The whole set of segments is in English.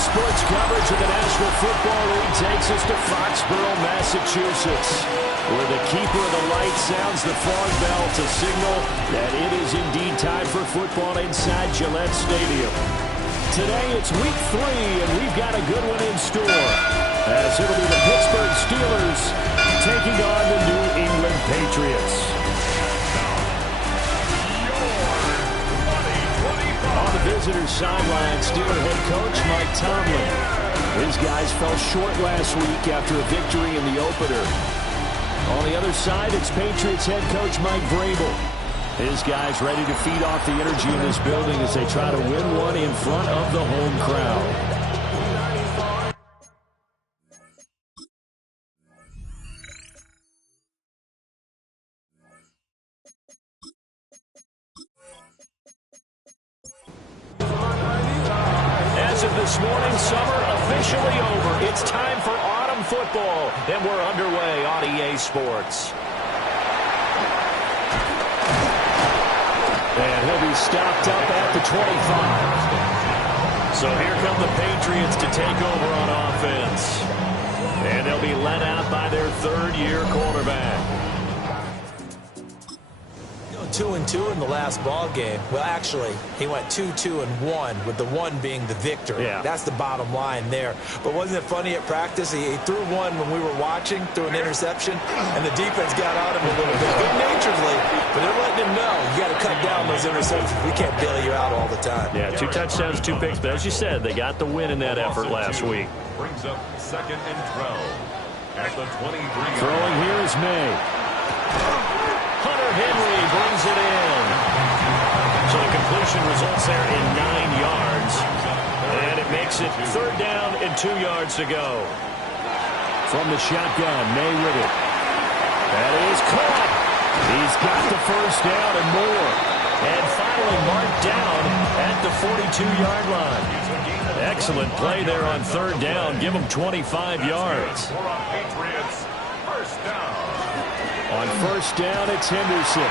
Sports coverage of the National Football League takes us to Foxborough, Massachusetts, where the keeper of the light sounds the fog bell to signal that it is indeed time for football inside Gillette Stadium. Today it's week 3, and we've got a good one in store, as it'll be the Pittsburgh Steelers taking on the New England Patriots. On the visitor's sideline, Steeler head coach Mike Tomlin. His guys fell short last week after a victory in the opener. On the other side, it's Patriots head coach Mike Vrabel. His guys ready to feed off the energy in this building as they try to win one in front of the home crowd. As of this morning, summer officially over. It's time for autumn football, and we're underway on EA Sports. And he'll be stopped up at the 25. So here come the Patriots to take over on offense. And they'll be led out by their third-year quarterback. 2-2 in the last ball game. Well, actually, he went 2-2-1, with the one being the victory. Yeah. That's the bottom line there. But wasn't it funny at practice? He threw one when we were watching, threw an interception, and the defense got on him a little bit, good-naturedly. But they're letting him know, you got to cut down those interceptions. We can't bail you out all the time. Yeah, 2 touchdowns, 2 picks. But as you said, they got the win in that effort last week. Brings up 2nd and 12 at the 23. Throwing here is May. Hunter Henry brings it in. So the completion results there in 9 yards. And it makes it 3rd down and 2 yards to go. From the shotgun, May with it. That is caught. He's got the 1st down and more. And finally marked down at the 42-yard line. Excellent play there on 3rd down. Give him 25 yards. On 1st down, it's Henderson.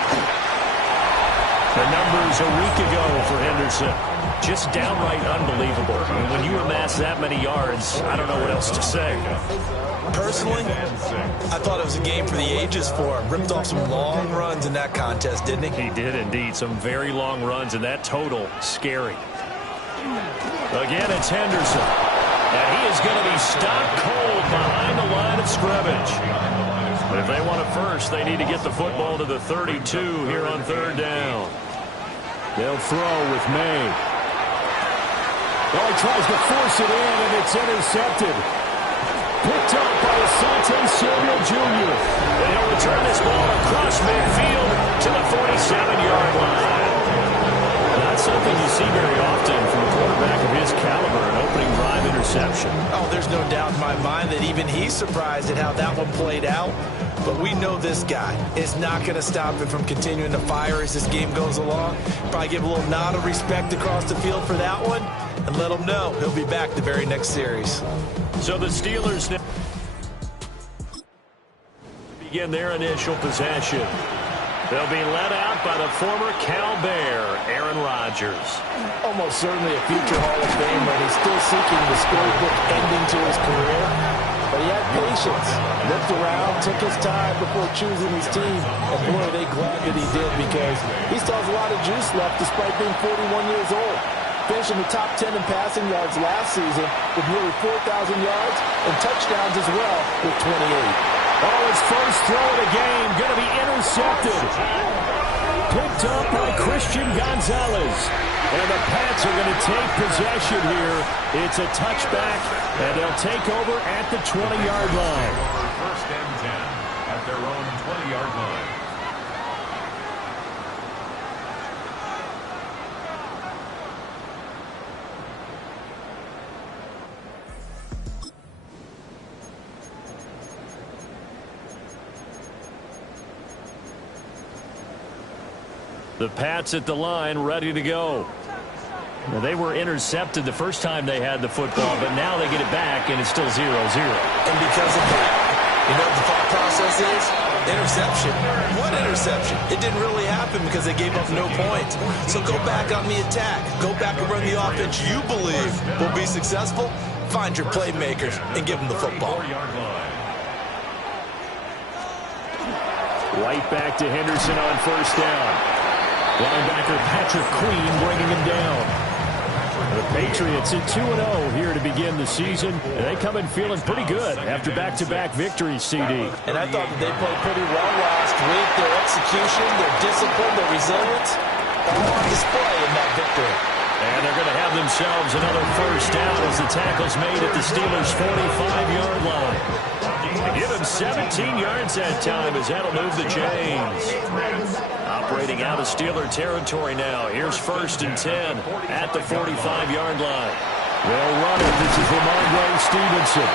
The numbers a week ago for Henderson. Just downright unbelievable. And when you amass that many yards, I don't know what else to say. Personally, I thought it was a game for the ages for him. Ripped off some long runs in that contest, didn't he? He did indeed. Some very long runs, and that total, scary. Again, it's Henderson. And he is going to be stopped cold behind the line of scrimmage. But if they want it first, they need to get the football to the 32 here on 3rd down. They'll throw with May. Well, he tries to force it in, and it's intercepted. Picked up by Asante Samuel Jr. And he'll return this ball across midfield to the 47-yard line. Not something you see very often from a quarterback of his caliber, an opening drive interception. Oh, there's no doubt in my mind that even he's surprised at how that one played out. But we know this guy is not going to stop him from continuing to fire as this game goes along. Probably give a little nod of respect across the field for that one and let him know he'll be back the very next series. So the Steelers begin their initial possession. They'll be led out by the former Cal Bear, Aaron Rodgers. Almost certainly a future Hall of Famer, and he's still seeking the storybook ending to his career. But he had patience, looked around, took his time before choosing his team. And boy, are they glad that he did, because he still has a lot of juice left despite being 41 years old. Finishing the top 10 in passing yards last season with nearly 4,000 yards and touchdowns as well with 28. Oh, his first throw of the game going to be intercepted. Picked up by Christian Gonzalez. And the Pats are going to take possession here. It's a touchback, and they'll take over at the 20-yard line. 1st and 10 at their own 20-yard line. The Pats at the line, ready to go. Now, they were intercepted the first time they had the football, but now they get it back, and it's still 0-0. And because of that, you know what the thought process is? Interception? What interception? It didn't really happen because they gave up no points. So go back on the attack. Go back and run the offense you believe will be successful. Find your playmakers and give them the football. Right back to Henderson on first down. Linebacker Patrick Queen bringing him down. The Patriots at 2-0 here to begin the season. And they come in feeling pretty good after back-to-back victories, CD. And I thought that they played pretty well last week. Their execution, their discipline, their resilience, all on display in that victory. And they're going to have themselves another first down as the tackle's made at the Steelers' 45-yard line. To give him 17 yards that time as that'll move the chains. Operating out of Steeler territory now. Here's 1st and 10 at the 45-yard line. They'll run it. This is Ramondre Stevenson.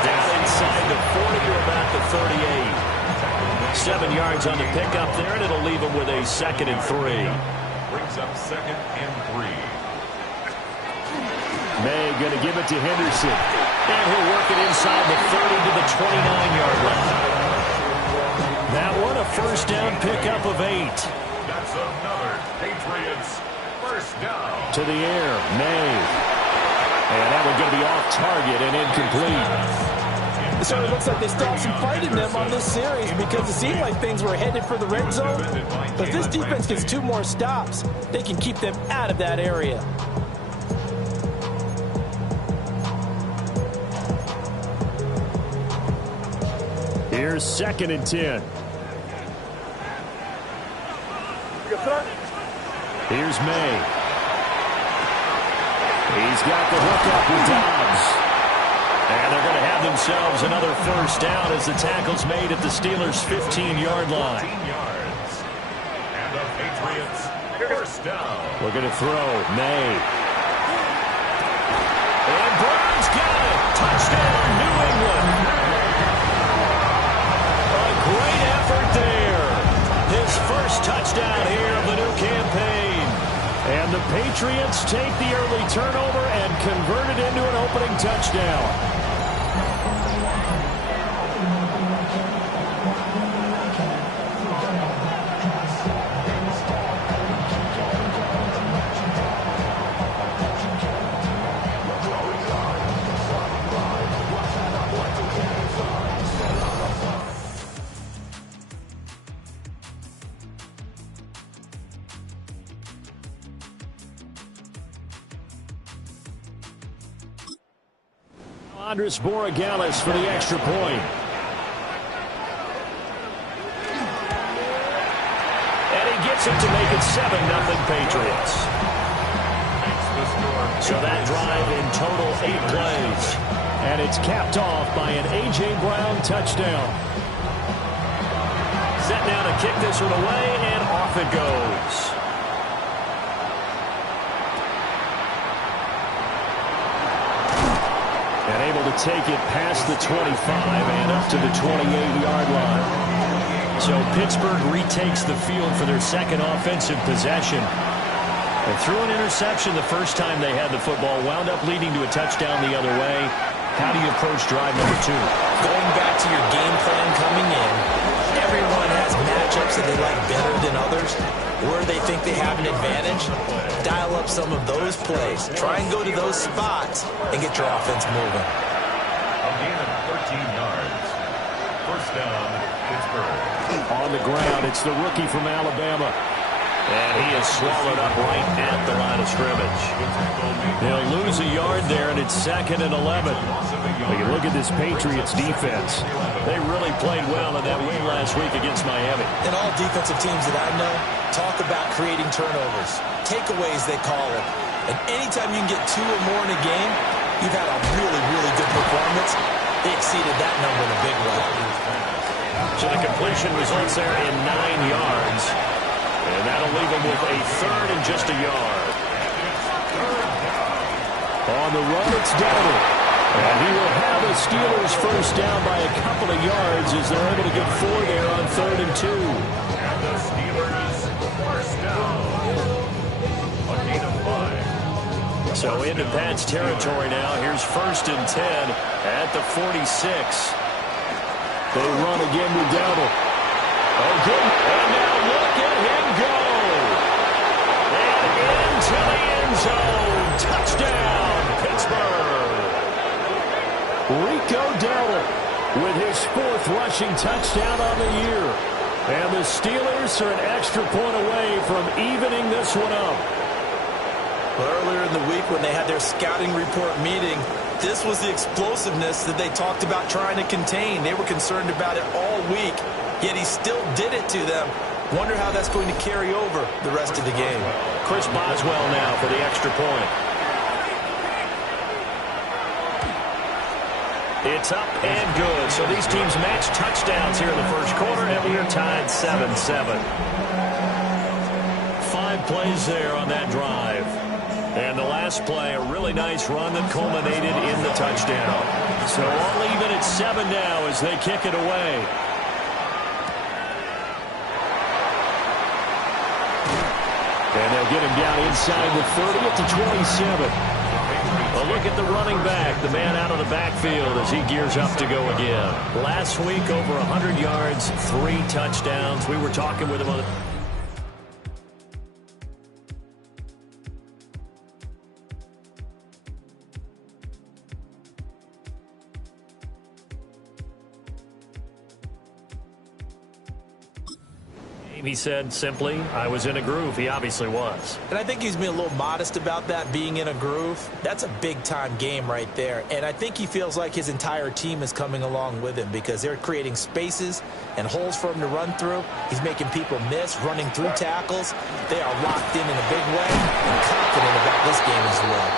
Down inside the 40 to about the 38. 7 yards on the pickup there, and it'll leave him with a 2nd and 3. Brings up 2nd and 3. May going to give it to Henderson. And he'll work it inside the 30 to the 29-yard line. That one a first down pickup of 8. That's another Patriots first down. To the air, May. And that one going to be off target and incomplete. It certainly looks like they still have some fight in them on this series because it seemed like things were headed for the red zone. But if this defense gets 2 more stops, they can keep them out of that area. Here's 2nd and 10. Here's May. He's got the hook up with Dobbs. And they're going to have themselves another first down as the tackle's made at the Steelers' 15-yard line. 15 yards. And the Patriots first down. We're going to throw May. And Brown's got it. Touchdown, New England. A great effort there. His first touchdown here of the new campaign. And the Patriots take the early turnover and convert it into an opening touchdown. Andres Borregales for the extra point. And he gets it to make it 7-0 Patriots. So that drive in total 8 plays. And it's capped off by an A.J. Brown touchdown. Set now to kick this one away, and off it goes. And able to take it past the 25 and up to the 28-yard line. So Pittsburgh retakes the field for their second offensive possession. And threw an interception the first time they had the football, wound up leading to a touchdown the other way. How do you approach drive number 2? Going back to your game plan coming in, everyone has matchups that they like better than others. Where they think they have an advantage, dial up some of those plays. Try and go to those spots and get your offense moving. A gain of 13 yards. First down, Pittsburgh. On the ground, it's the rookie from Alabama. And he is swallowed up right at the line of scrimmage. They'll lose a yard there, and it's 2nd and 11. But you look at this Patriots defense. They really played well in that win last week against Miami. And all defensive teams that I know talk about creating turnovers. Takeaways, they call it. And anytime you can get 2 or more in a game, you've had a really, really good performance. They exceeded that number in a big way. So the completion results there in 9 yards. And that'll leave him with a 3rd and just a yard. On the run, it's Downing. And he will have the Steelers first down by a couple of yards as they're able to get 4 there on 3rd and 2. And the Steelers first down. A gain of 5. So into Pat's territory now. Here's 1st and 10 at the 46. They run again with Dowdle. Oh, good. And now look at him go. And into the end zone. Touchdown, Pittsburgh. Rico Dowdle with his 4th rushing touchdown on the year. And the Steelers are an extra point away from evening this one up. Well, earlier in the week when they had their scouting report meeting, this was the explosiveness that they talked about trying to contain. They were concerned about it all week, yet he still did it to them. Wonder how that's going to carry over the rest of the game. Chris Boswell now for the extra point. It's up and good. So these teams match touchdowns here in the first quarter, and we are tied 7-7. 5 plays there on that drive. And the last play, a really nice run that culminated in the touchdown. So all even at 7 now as they kick it away. And they'll get him down inside the 30 at the 27. A look at the running back, the man out of the backfield as he gears up to go again. Last week, over 100 yards, 3 touchdowns. We were talking with him on the... He said simply, I was in a groove. He obviously was. And I think he's been a little modest about that, being in a groove. That's a big-time game right there. And I think he feels like his entire team is coming along with him because they're creating spaces and holes for him to run through. He's making people miss, running through tackles. They are locked in a big way and confident about this game as well.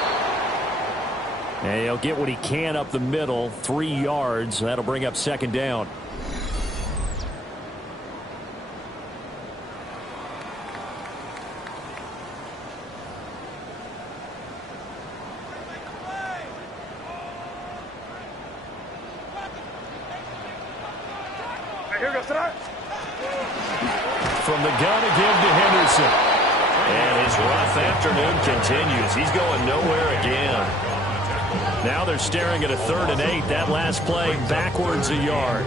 And he'll get what he can up the middle, 3 yards. That'll bring up 2nd down. From the gun again to Henderson. And his rough afternoon continues. He's going nowhere again. Now they're staring at a 3rd and 8. That last play backwards a yard.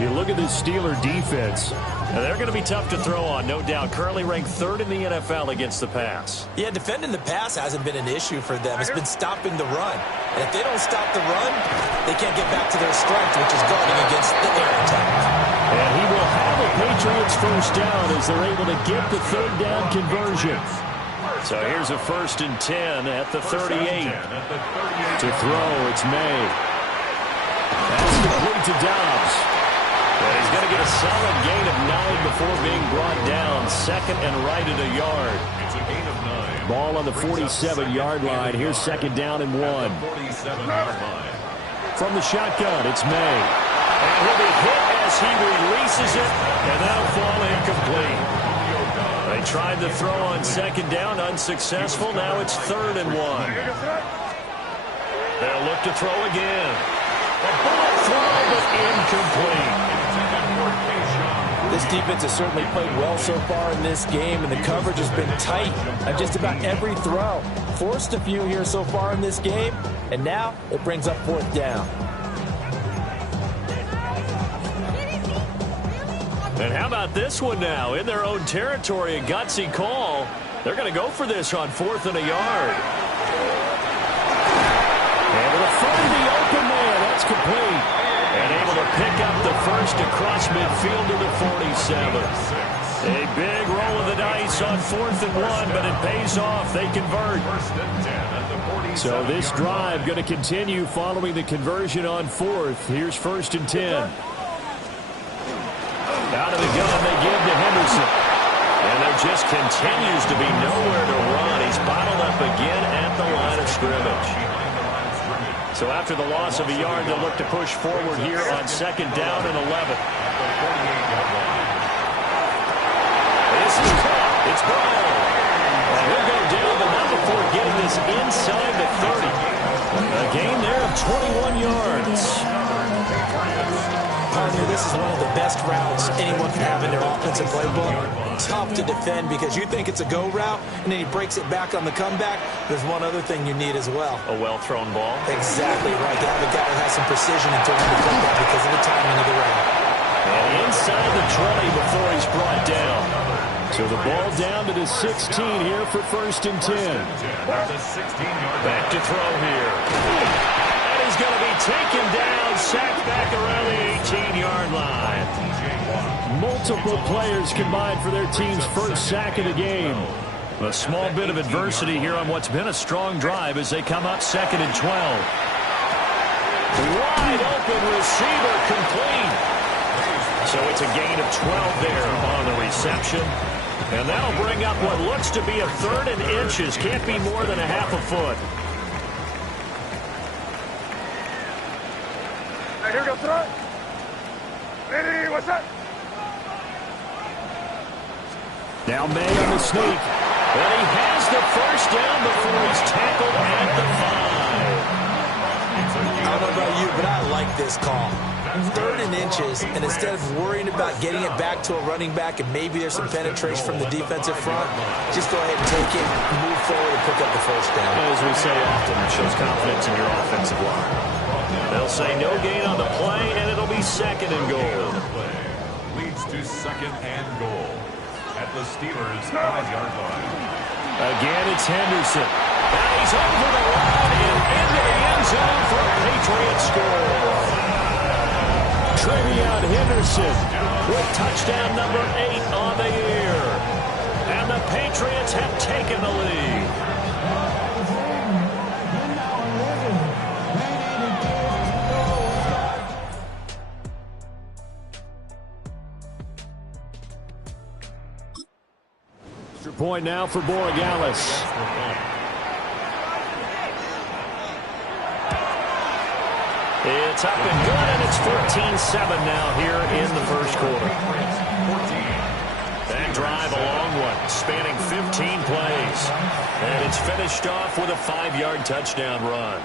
You look at the Steeler defense. Now they're going to be tough to throw on, no doubt. Currently ranked 3rd in the NFL against the pass. Yeah, defending the pass hasn't been an issue for them. It's been stopping the run. And if they don't stop the run, they can't get back to their strength, which is guarding against the air attack. And he will have a Patriots 1st down as they're able to get the 3rd down conversion. So here's a 1st and 10 at the 38. To throw, it's May. That's complete to Dobbs. And he's going to get a solid gain of 9 before being brought down. 2nd and right at a yard. It's a gain of 9. Ball on the 47-yard line. Here's 2nd down and 1. 47-yard line. From the shotgun, it's May. And he'll be hit as he releases it, and that'll fall incomplete. They tried to throw on 2nd down, unsuccessful. Now it's 3rd and 1. They'll look to throw again. A bullet throw, but incomplete. This defense has certainly played well so far in this game, and the coverage has been tight on just about every throw. Forced a few here so far in this game, and now it brings up 4th down. And how about this one now? In their own territory, a gutsy call. They're going to go for this on 4th and a yard. Able to find the open man. That's complete. And able to pick up the 1st across midfield to the 47. A big roll of the dice on 4th and 1, but it pays off. They convert. So this drive going to continue following the conversion on 4th. Here's 1st and 10. Out of the gun, they give to Henderson. And there just continues to be nowhere to run. He's bottled up again at the line of scrimmage. So after the loss of a yard, they'll look to push forward here on 2nd down and 11. This is caught. It's Brown. And he'll go down, but not before getting this inside the 30. A gain there of 21 yards. Partner, this is one of the best routes anyone can have in their offensive playbook. Tough to defend because you think it's a go route, and then he breaks it back on the comeback. There's one other thing you need as well. A well-thrown ball. Exactly right. To have a guy who has some precision in terms of the comeback because of the timing of the route. And inside the 20 before he's brought down. So the ball down to the 16 here for 1st and 10. Back to throw here. And he's going to be taken down, sacked back around the 18-yard line. Multiple players combined for their team's first sack of the game. A small bit of adversity here on what's been a strong drive as they come up 2nd and 12. Wide open receiver complete. So it's a gain of 12 there on the reception. And that'll bring up what looks to be a 3rd and inches. Can't be more than a half a foot. Right, here we go, throw it. Ready, what's up? Now May on the sneak. And he has the first down before he's tackled at the 5. I don't know about you, but I like this call. 3rd and inches, and instead of worrying about getting it back to a running back and maybe there's some penetration from the defensive front, just go ahead and take it, move forward, and pick up the first down. As we say often, it shows confidence in your offensive line. They'll say no gain on the play, and it'll be 2nd and goal. Leads to 2nd and goal at the Steelers' 5-yard line. Again, it's Henderson. And he's over the line and into the end zone for a Patriot score. Trevion Henderson With touchdown number 8 on the year. And the Patriots have taken the lead. Extra point now for Borregales. It's up and good, and it's 14-7 now here in the first quarter. That drive a long one, spanning 15 plays. And it's finished off with a 5-yard touchdown run.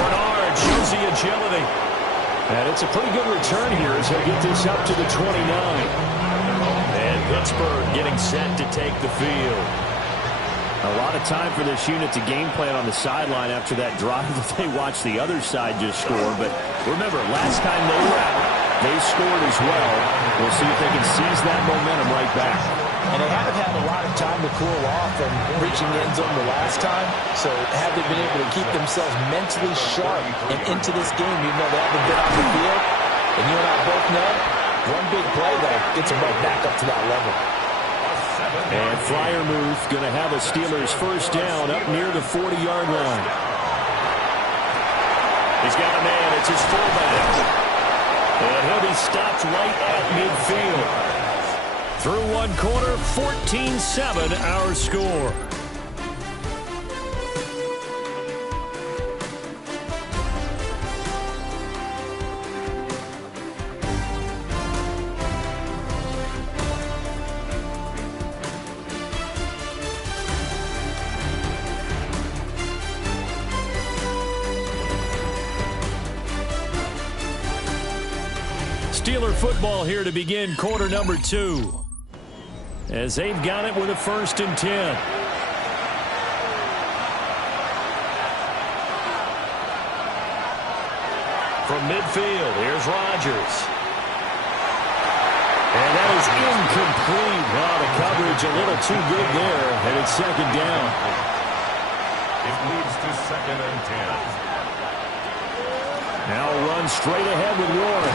Bernard shows the agility. And it's a pretty good return here as he'll get this up to the 29. And Pittsburgh getting set to take the field. A lot of time for this unit to game plan on the sideline after that drive that they watched the other side just score. But remember, last time they were out, they scored as well. We'll see if they can seize that momentum right back. And they haven't had a lot of time to cool off from reaching the end zone the last time. So have they been able to keep themselves mentally sharp and into this game, even though they haven't been on the field? And you and I both know, one big play, though, gets them right back up to that level. And Freiermuth going to have a Steelers first down up near the 40-yard line. He's got a man. It's his fullback. And he'll be stopped right at midfield. Through one quarter, 14-7 our score. Steeler football here to begin quarter number 2. As they've got it with a 1st and 10. From midfield, here's Rodgers. And that is incomplete. Wow, the coverage a little too good there, and it's 2nd down. It leads to 2nd and 10. Now run straight ahead with Warren.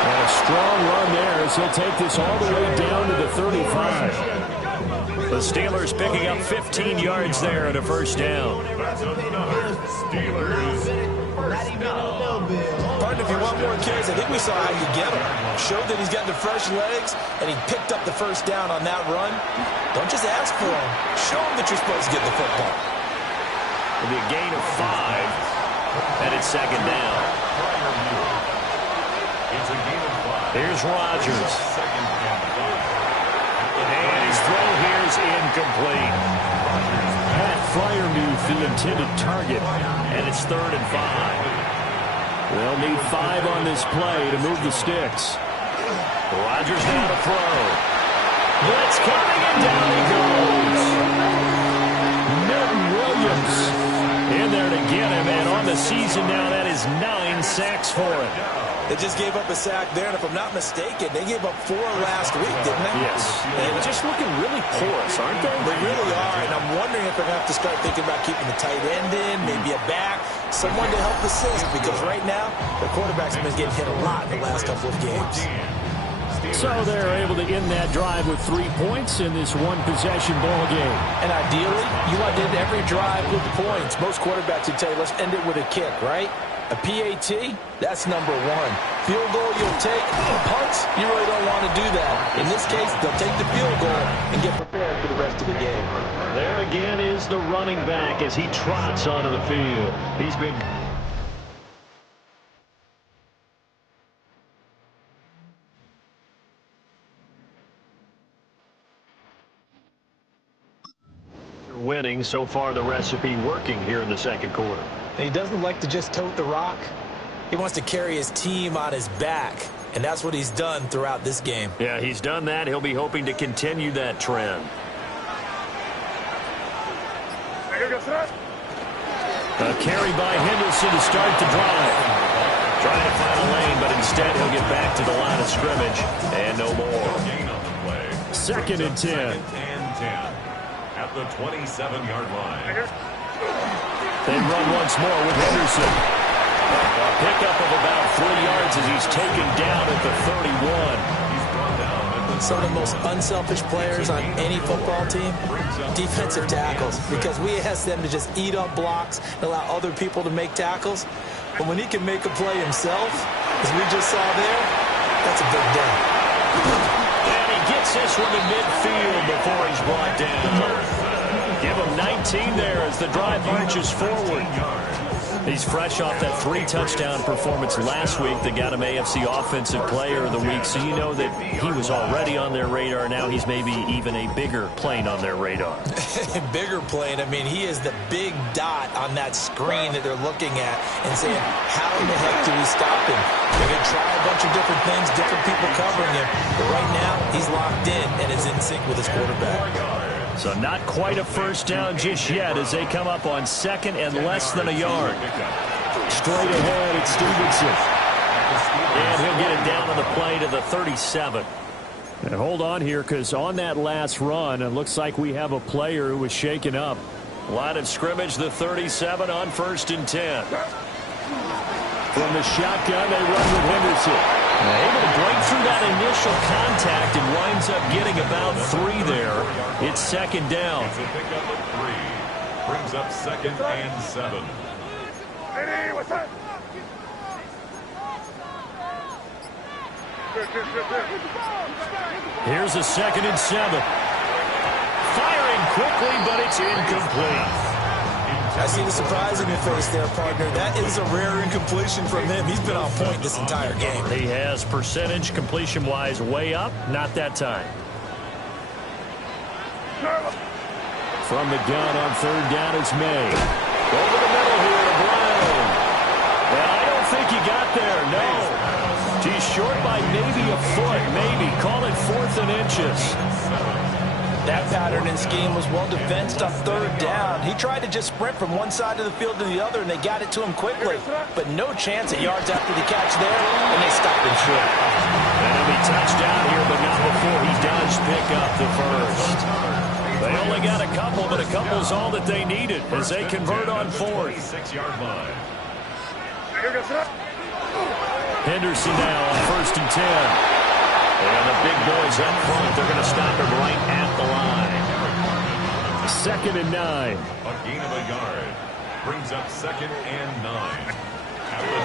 And a strong run there as he'll take this all the way down to the 35. The Steelers picking up 15 yards there and a first down. That's another Steelers first down. Pardon, if you want more carries, I think we saw how you get him. Showed that he's got the fresh legs, and he picked up the first down on that run. Don't just ask for him. Show him that you're supposed to get the football. It'll be a gain of 5, and it's 2nd down. It's a gain of 5. Here's Rodgers. 2nd and 5. And his throw here is incomplete. Pat Freiermuth, the intended target. And it's 3rd and 5. They'll need 5 on this play to move the sticks. Rodgers now to throw. Blitz coming, and down he goes. Milton Williams in there to get him, and on the season now, that is 9 sacks for him. They just gave up a sack there, and if I'm not mistaken, they gave up 4 last week, didn't they? Yes. And just looking really porous, aren't they? They really are, and I'm wondering if they're going to have to start thinking about keeping the tight end in, maybe a back, someone to help assist, because right now, the quarterback's been getting hit a lot in the last couple of games. So they're able to end that drive with 3 points in this one-possession ball game. And ideally, you want to end every drive with points. Most quarterbacks would tell you, let's end it with a kick, right? A PAT, that's number 1. Field goal you'll take. Punts, you really don't want to do that. In this case, they'll take the field goal and get prepared for the rest of the game. There again is the running back as he trots onto the field. He's been... winning. So far, the recipe working here in the second quarter. And he doesn't like to just tote the rock. He wants to carry his team on his back, and that's what he's done throughout this game. Yeah, he's done that. He'll be hoping to continue that trend. A carry by Henderson to start the drive. Trying to find a lane, but instead he'll get back to the line of scrimmage, and no more. 2nd and 10. At the 27-yard line. They run once more with Henderson. A pickup of about 3 yards as he's taken down at the 31. He's brought down at the Some of the most unselfish players on any football team, defensive tackles, because we ask them to just eat up blocks and allow other people to make tackles. But when he can make a play himself, as we just saw there, that's a big day. And he gets this one to midfield before he's brought down. Give him 19 there as the drive marches forward. He's fresh off that 3-touchdown performance last week that got him AFC Offensive Player of the Week, so you know that he was already on their radar. Now he's maybe even a bigger plane on their radar. Bigger plane. I mean, he is the big dot on that screen that they're looking at and saying, how in the heck do we stop him? They're going to try a bunch of different things, different people covering him, but right now he's locked in and is in sync with his quarterback. So not quite a first down just yet as they come up on 2nd and less than a yard. Straight ahead, it's Stevenson. And he'll get it down on the play to the 37. And hold on here, because on that last run, it looks like we have a player who was shaken up. Line of scrimmage, the 37 on 1st and 10. From the shotgun, they run with Henderson. Able to break through that initial contact and winds up getting about 3 there. It's 2nd down. It's a pickup of 3. Brings up 2nd and 7. Hey, what's that? Here's a 2nd and 7. Firing quickly, but it's incomplete. I see the surprise in your face there, partner. That is a rare incompletion from him. He's been on point this entire game. He has percentage completion-wise way up. Not that time. From the gun on 3rd down, it's May. Over the middle here to Brown. And I don't think he got there, no. He's short by maybe a foot, maybe. Call it 4th and inches. That pattern and scheme was well defensed on 3rd down. He tried to just sprint from one side of the field to the other, and they got it to him quickly. But no chance at yards after the catch there, and they stopped him short. And he'll be touchdown here, but not before he does pick up the first. They only got a couple, but a couple's all that they needed as they convert on 4th. 6-yard line. Henderson now on 1st and 10. And the big boys up front, they're going to stop him right at the line. 2nd and 9. A gain of a yard. Brings up 2nd and 9. At the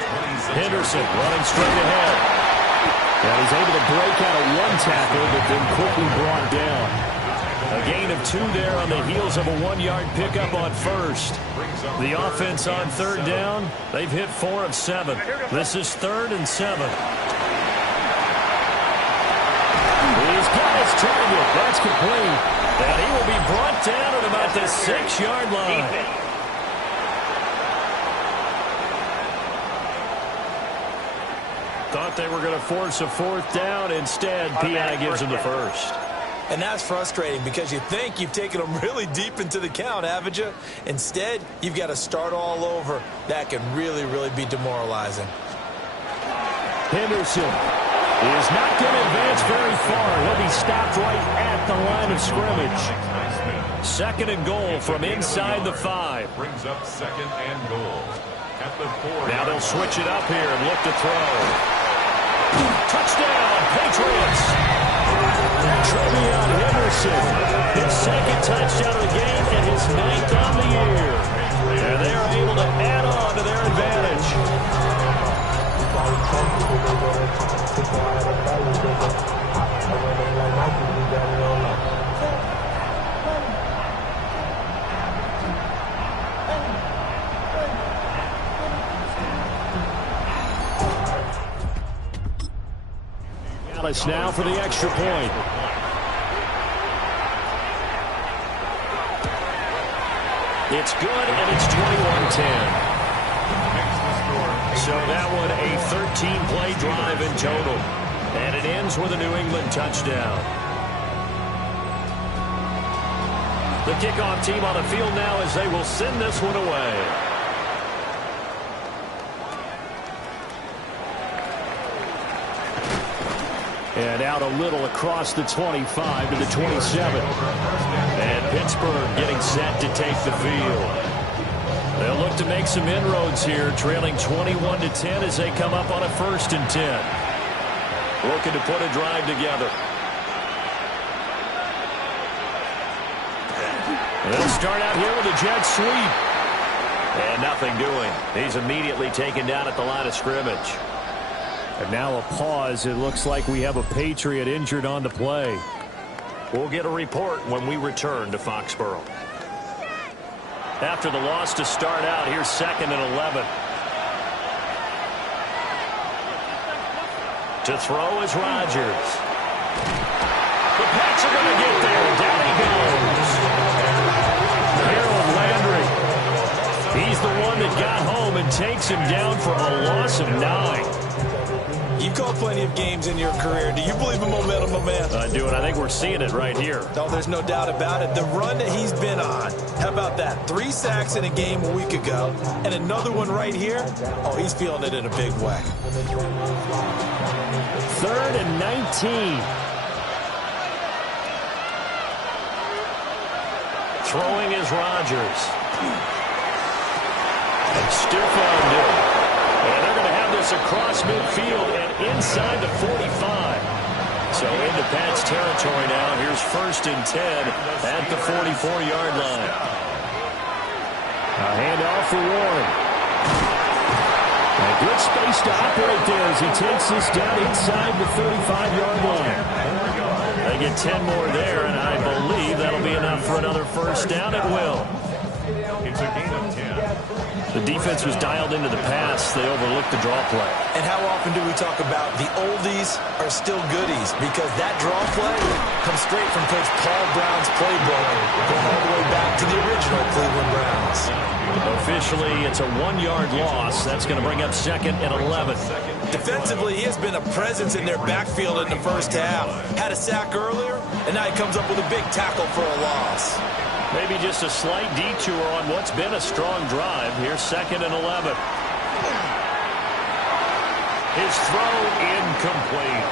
26. Henderson running straight ahead. And he's able to break out of one tackle, but then quickly brought down. A gain of 2 there on the heels of a 1-yard pickup on 1st. The offense on 3rd down, they've hit 4 of 7. This is 3rd and 7. He's got his target. That's complete. And he will be brought down at about the 6-yard line. Thought they were going to force a 4th down. Instead, P.I. gives him the first. And that's frustrating because you think you've taken them really deep into the count, haven't you? Instead, you've got to start all over. That can really, really be demoralizing. Henderson is not going to advance very far. He'll be stopped right at the line of scrimmage. Second and goal from inside the 5. Brings up second and goal at the 4. Now they'll switch it up here and look to throw. Touchdown, Patriots! Trevion Henderson, his second touchdown of the game and his 9th on the year. And they are able to add on to their advantage. Dallas now for the extra point. It's good, and it's 21-10. So that one a 13-play drive in total. And it ends with a New England touchdown. The kickoff team on the field now as they will send this one away. And out a little across the 25 to the 27. And Pittsburgh getting set to take the field. They'll look to make some inroads here, trailing 21-10 as they come up on a 1st and 10. Looking to put a drive together. They'll start out here with a jet sweep. And nothing doing. He's immediately taken down at the line of scrimmage. And now a pause. It looks like we have a Patriot injured on the play. We'll get a report when we return to Foxborough. After the loss to start out, here's 2nd and 11. To throw is Rodgers. The Pats are going to get there. Down he goes. Harold Landry. He's the one that got home and takes him down for a loss of 9. You've called plenty of games in your career. Do you believe in momentum, my man? I do, and I think we're seeing it right here. Oh, there's no doubt about it. The run that he's been on. How about that? 3 sacks in a game a week ago, and another one right here. Oh, he's feeling it in a big way. 3rd and 19. Throwing is Rodgers. And stiff armed it. And they're going to have this across midfield and inside the 45. So into Pats territory now. Here's 1st and 10 at the 44-yard line. A handoff for Warren. A good space to operate there as he takes this down inside the 35-yard line. They get 10 more there, and I believe that'll be enough for another 1st down at will. It's a gain of 10. The defense was dialed into the pass. They overlooked the draw play. And how often do we talk about the oldies are still goodies? Because that draw play comes straight from Coach Paul Brown's playbook, going all the way back to the original Cleveland Browns. Officially, it's a 1-yard loss. That's going to bring up 2nd and 11. Defensively, he has been a presence in their backfield in the first half. Had a sack earlier, and now he comes up with a big tackle for a loss. Maybe just a slight detour on what's been a strong drive. Here's 2nd and 11. His throw incomplete.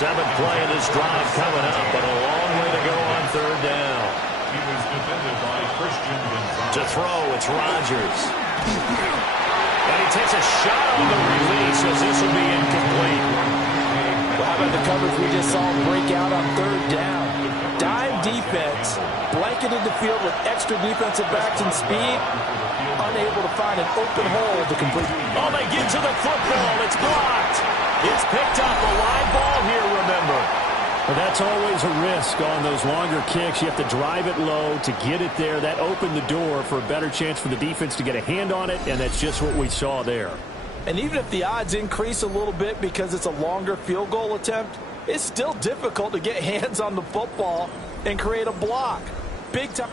7th play in this drive coming up, but a long way to go on 3rd down. He was defended by Christian Gonzalez. To throw, it's Rodgers. And he takes a shot on the release as this will be incomplete. Well, how about the coverage we just saw break out on 3rd down? Dime defense, blanketed the field with extra defensive backs and speed, unable to find an open hole to complete. Oh, they get to the football. It's blocked. It's picked up. A live ball here, remember. Well, that's always a risk on those longer kicks. You have to drive it low to get it there. That opened the door for a better chance for the defense to get a hand on it, and that's just what we saw there. And even if the odds increase a little bit because it's a longer field goal attempt, it's still difficult to get hands on the football and create a block. Big time.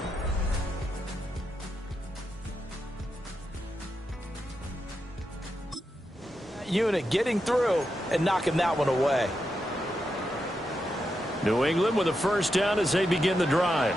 Unit getting through and knocking that one away. New England with a first down as they begin the drive.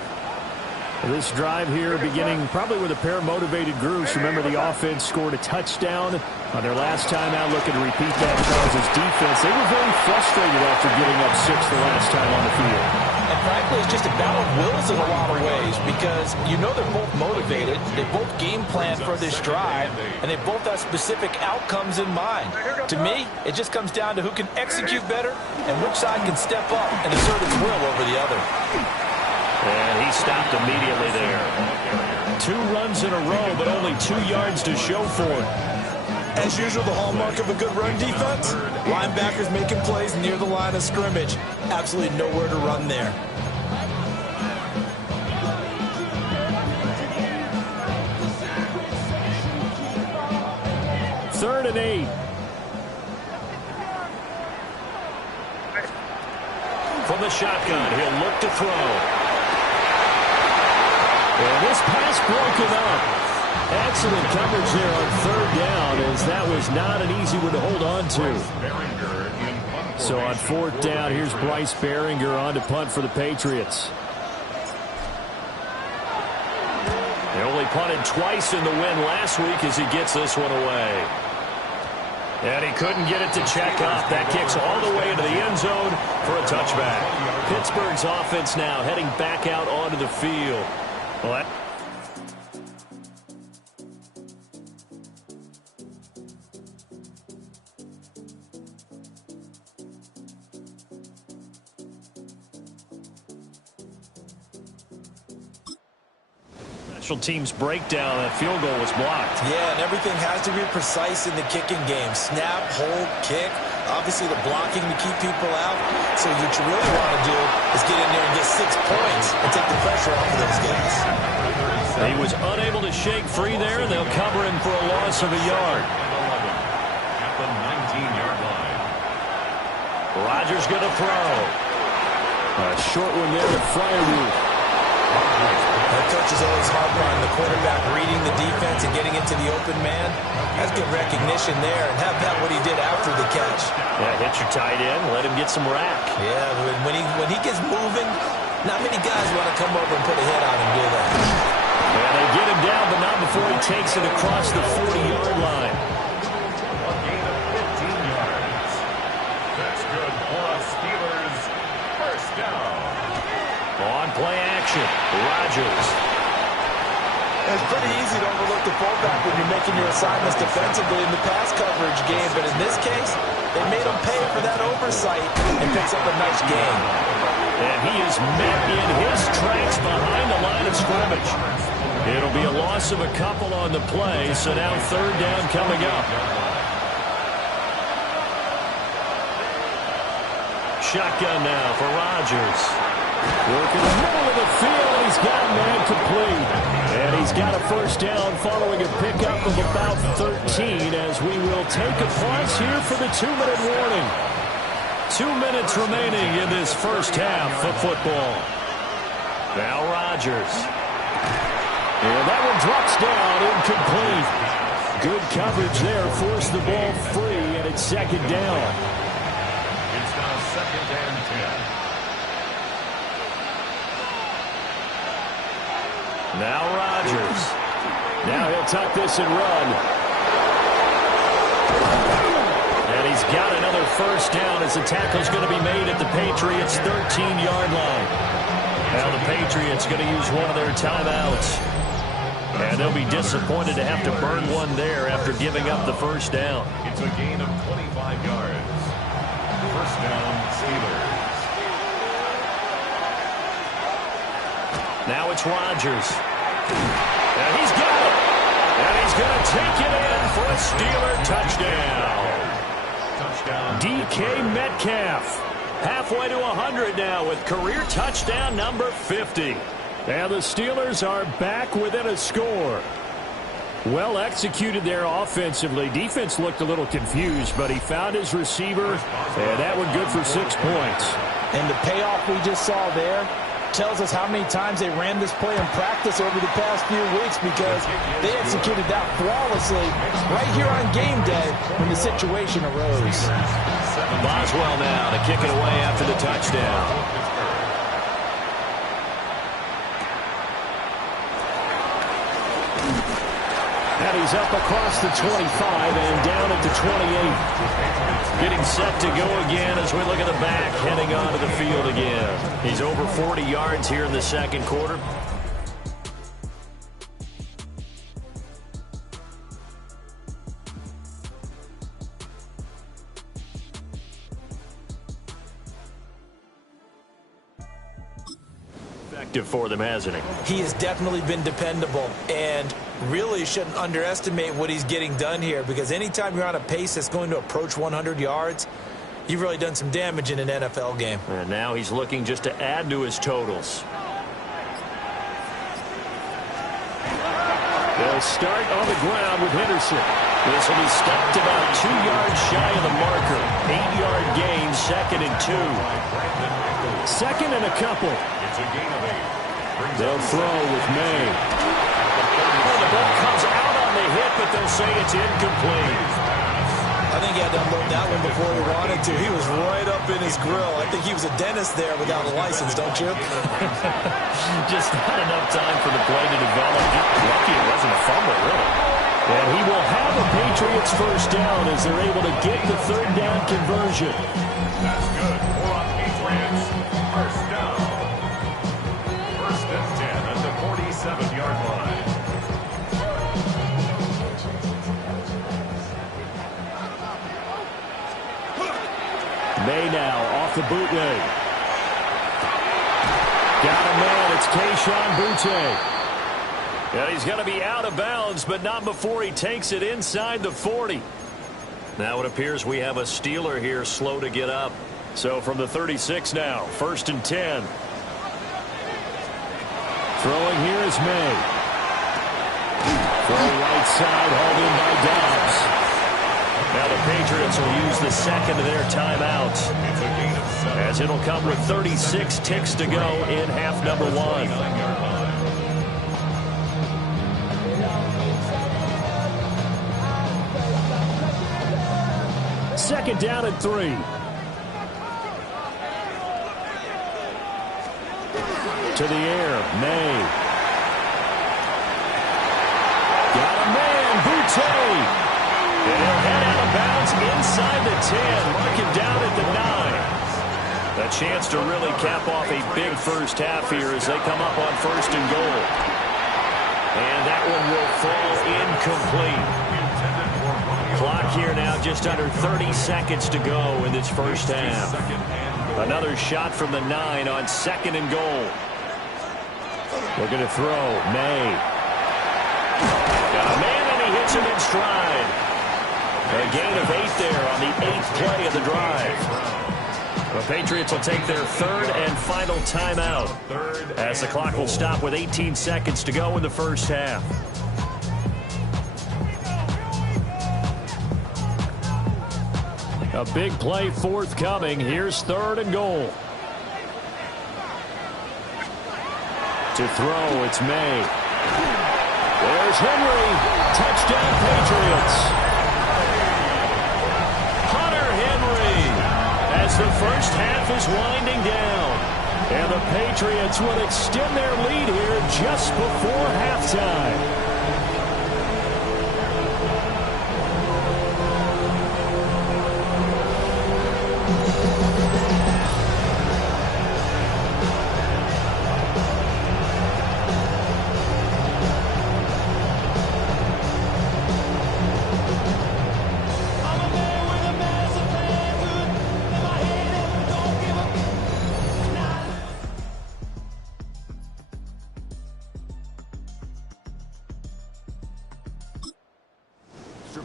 This drive here beginning probably with a pair of motivated groups. Remember, the offense scored a touchdown on their last time out, looking to repeat that. Charles' defense, they were very frustrated after giving up 6 the last time on the field. And frankly, it's just a battle of wills in a lot of ways because you know they're both motivated. They both game plan for this drive, and they both have specific outcomes in mind. To me, it just comes down to who can execute better and which side can step up and assert its will over the other. And he stopped immediately there. 2 runs in a row, but only 2 yards to show for it. As usual, the hallmark of a good run defense, linebackers making plays near the line of scrimmage. Absolutely nowhere to run there. Third and 8. From the shotgun, he'll look to throw. And this pass broken up. Excellent coverage there on third down, as that was not an easy one to hold on to. So on fourth down, here's Bryce Behringer on to punt for the Patriots. They only punted twice in the win last week as he gets this one away. And he couldn't get it to check up. That kicks all the way into the end zone for a touchback. Pittsburgh's offense now heading back out onto the field. Well, special teams breakdown. That field goal was blocked. Yeah, and everything has to be precise in the kicking game. Snap, hold, kick. Obviously, the blocking to keep people out. So what you really want to do is get in there and get 6 points and take the pressure off of those guys. He was unable to shake free there. They'll cover him for a loss of a yard. At the 19-yard line. Rodgers going to throw. A short one there to Freiermuth. That coach is always harping on the quarterback reading the defense and getting into the open man. That's good recognition there, and how about what he did after the catch? Yeah, hit your tight end, let him get some rack. Yeah, when he gets moving, not many guys want to come over and put a hit on him, do that. And they get him down, but not before he takes it across the 40-yard line. A gain of 15 yards. That's good for a Steelers first down. On play action, Rodgers. It's pretty easy to overlook the fullback when you're making your assignments defensively in the pass coverage game, but in this case, they made him pay for that oversight and picks up a nice gain. And he is met in his tracks behind the line of scrimmage. It'll be a loss of a couple on the play, so now third down coming up. Shotgun now for Rodgers. Working the middle of the field, and he's got man complete. And he's got a first down following a pickup of about 13 as we will take a pause here for the 2-minute warning. 2 minutes remaining in this first half of football. Now Rodgers. And that one drops down, incomplete. Good coverage there, forced the ball free, and it's second down. It's now 2nd and 10. Now Rodgers. Now he'll tuck this and run. And he's got another first down as the tackle's going to be made at the Patriots' 13-yard line. Now the Patriots going to use one of their timeouts. And they'll be disappointed to have to burn one there after giving up the first down. It's a gain of 25 yards. First down, Steelers. Now it's Rodgers. And he's got it. And he's going to take it in for a Steeler touchdown. DK Metcalf. Halfway to 100 now with career touchdown number 50. And the Steelers are back within a score. Well executed there offensively. Defense looked a little confused, but he found his receiver, and that one good for 6 points. And the payoff we just saw there tells us how many times they ran this play in practice over the past few weeks, because they executed that flawlessly right here on game day when the situation arose. Boswell now to kick it away after the touchdown. And he's up across the 25 and down at the 28. Getting set to go again as we look at the back, heading onto the field again. He's over 40 yards here in the second quarter. Effective for them, hasn't he? He has definitely been dependable, and really shouldn't underestimate what he's getting done here, because anytime you're on a pace that's going to approach 100 yards, you've really done some damage in an NFL game. And now he's looking just to add to his totals. They'll start on the ground with Henderson. This will be stopped about 2 yards shy of the marker. 8-yard gain, 2nd and 2. 2nd and a couple. They'll throw with May. The ball comes out on the hit, but they'll say it's incomplete. I think he had to unload that one before he wanted to. He was right up in his grill. I think he was a dentist there without a license, don't you? Just not enough time for the play to develop. Lucky it wasn't a fumble, really. And he will have a Patriots first down as they're able to get the 3rd down conversion. That's good for a Patriots first down. 1st and 10 at the 47-yard line. May now off the bootleg. Got a man. It's Kayshon Boutte. Yeah, he's going to be out of bounds, but not before he takes it inside the 40. Now it appears we have a Steeler here slow to get up. So from the 36 now, 1st and 10. Throwing here is May. Throw right side, hauled in by Dobbs. Now the Patriots will use the 2nd of their timeouts, as it'll come with 36 ticks to go in half number 1. Second down and 3. To the air, May. Got a man, Boutte. And he'll head out of bounds inside the 10, mark him down at the 9. A chance to really cap off a big first half here as they come up on 1st and goal. And that one will fall incomplete. Clock here now just under 30 seconds to go in this first half. Another shot from the 9 on 2nd and goal. Looking to throw, May. Got a man and he hits him in stride. A gain of 8 there on the 8th play of the drive. The Patriots will take their 3rd and final timeout as the clock will stop with 18 seconds to go in the first half. A big play forthcoming. Here's 3rd and goal. To throw, it's May. There's Henry. Touchdown, Patriots. As the first half is winding down. And the Patriots will extend their lead here just before halftime.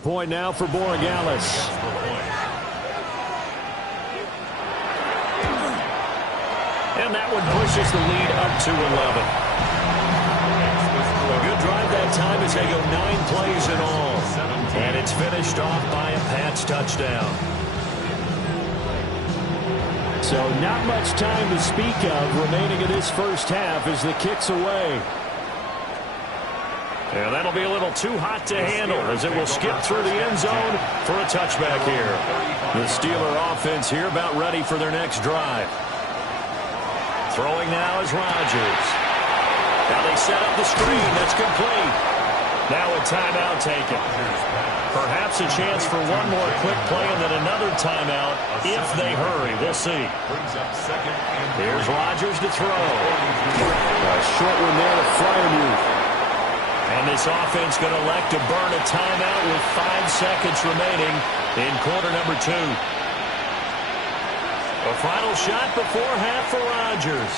Point now for Borregales. And that one pushes the lead up to 11. A good drive that time as they go 9 plays in all. And it's finished off by a Pats touchdown. So not much time to speak of remaining in this first half as the kick's away. And that'll be a little too hot to handle as it will skip through the end zone for a touchback here. The Steeler offense here about ready for their next drive. Throwing now is Rodgers. Now they set up the screen. That's complete. Now a timeout taken. Perhaps a chance for one more quick play and then another timeout if they hurry. We'll see. Here's Rodgers to throw. A short one there to Freiermuth. And this offense going to elect to burn a timeout with 5 seconds remaining in quarter number 2. A final shot before half for Rodgers.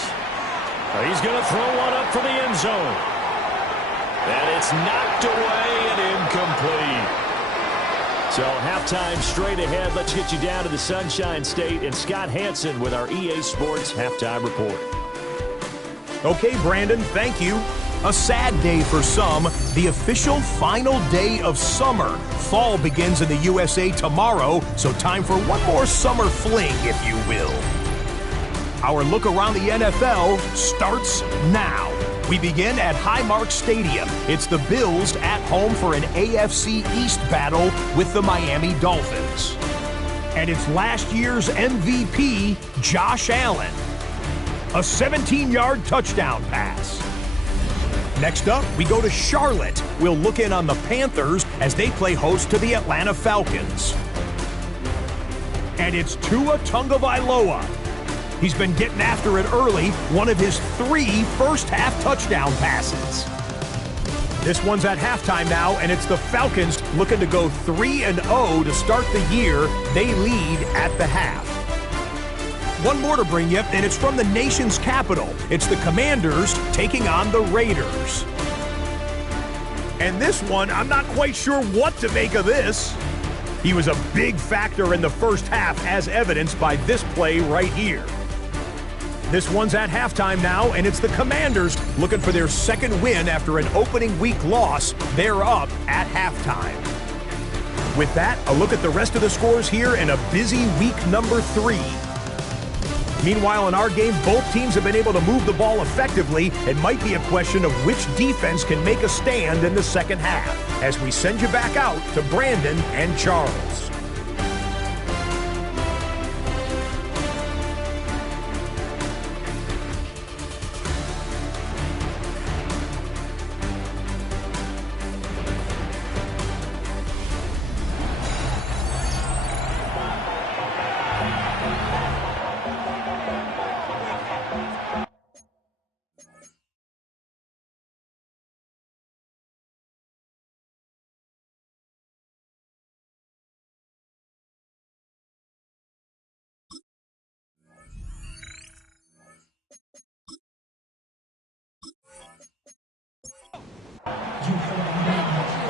He's going to throw one up for the end zone. And it's knocked away and incomplete. So halftime straight ahead. Let's get you down to the Sunshine State and Scott Hansen with our EA Sports halftime report. Okay, Brandon, thank you. A sad day for some, the official final day of summer. Fall begins in the USA tomorrow, so time for one more summer fling, if you will. Our look around the NFL starts now. We begin at Highmark Stadium. It's the Bills at home for an AFC East battle with the Miami Dolphins. And it's last year's MVP, Josh Allen. A 17-yard touchdown pass. Next up, we go to Charlotte. We'll look in on the Panthers as they play host to the Atlanta Falcons. And it's Tua Tagovailoa. He's been getting after it early, one of his 3 first-half touchdown passes. This one's at halftime now, and it's the Falcons looking to go 3-0 to start the year. They lead at the half. One more to bring you, and it's from the nation's capital. It's the Commanders taking on the Raiders. And this one, I'm not quite sure what to make of this. He was a big factor in the first half, as evidenced by this play right here. This one's at halftime now, and it's the Commanders looking for their second win after an opening week loss. They're up at halftime. With that, a look at the rest of the scores here in a busy week number 3. Meanwhile, in our game, both teams have been able to move the ball effectively. It might be a question of which defense can make a stand in the second half. As we send you back out to Brandon and Charles.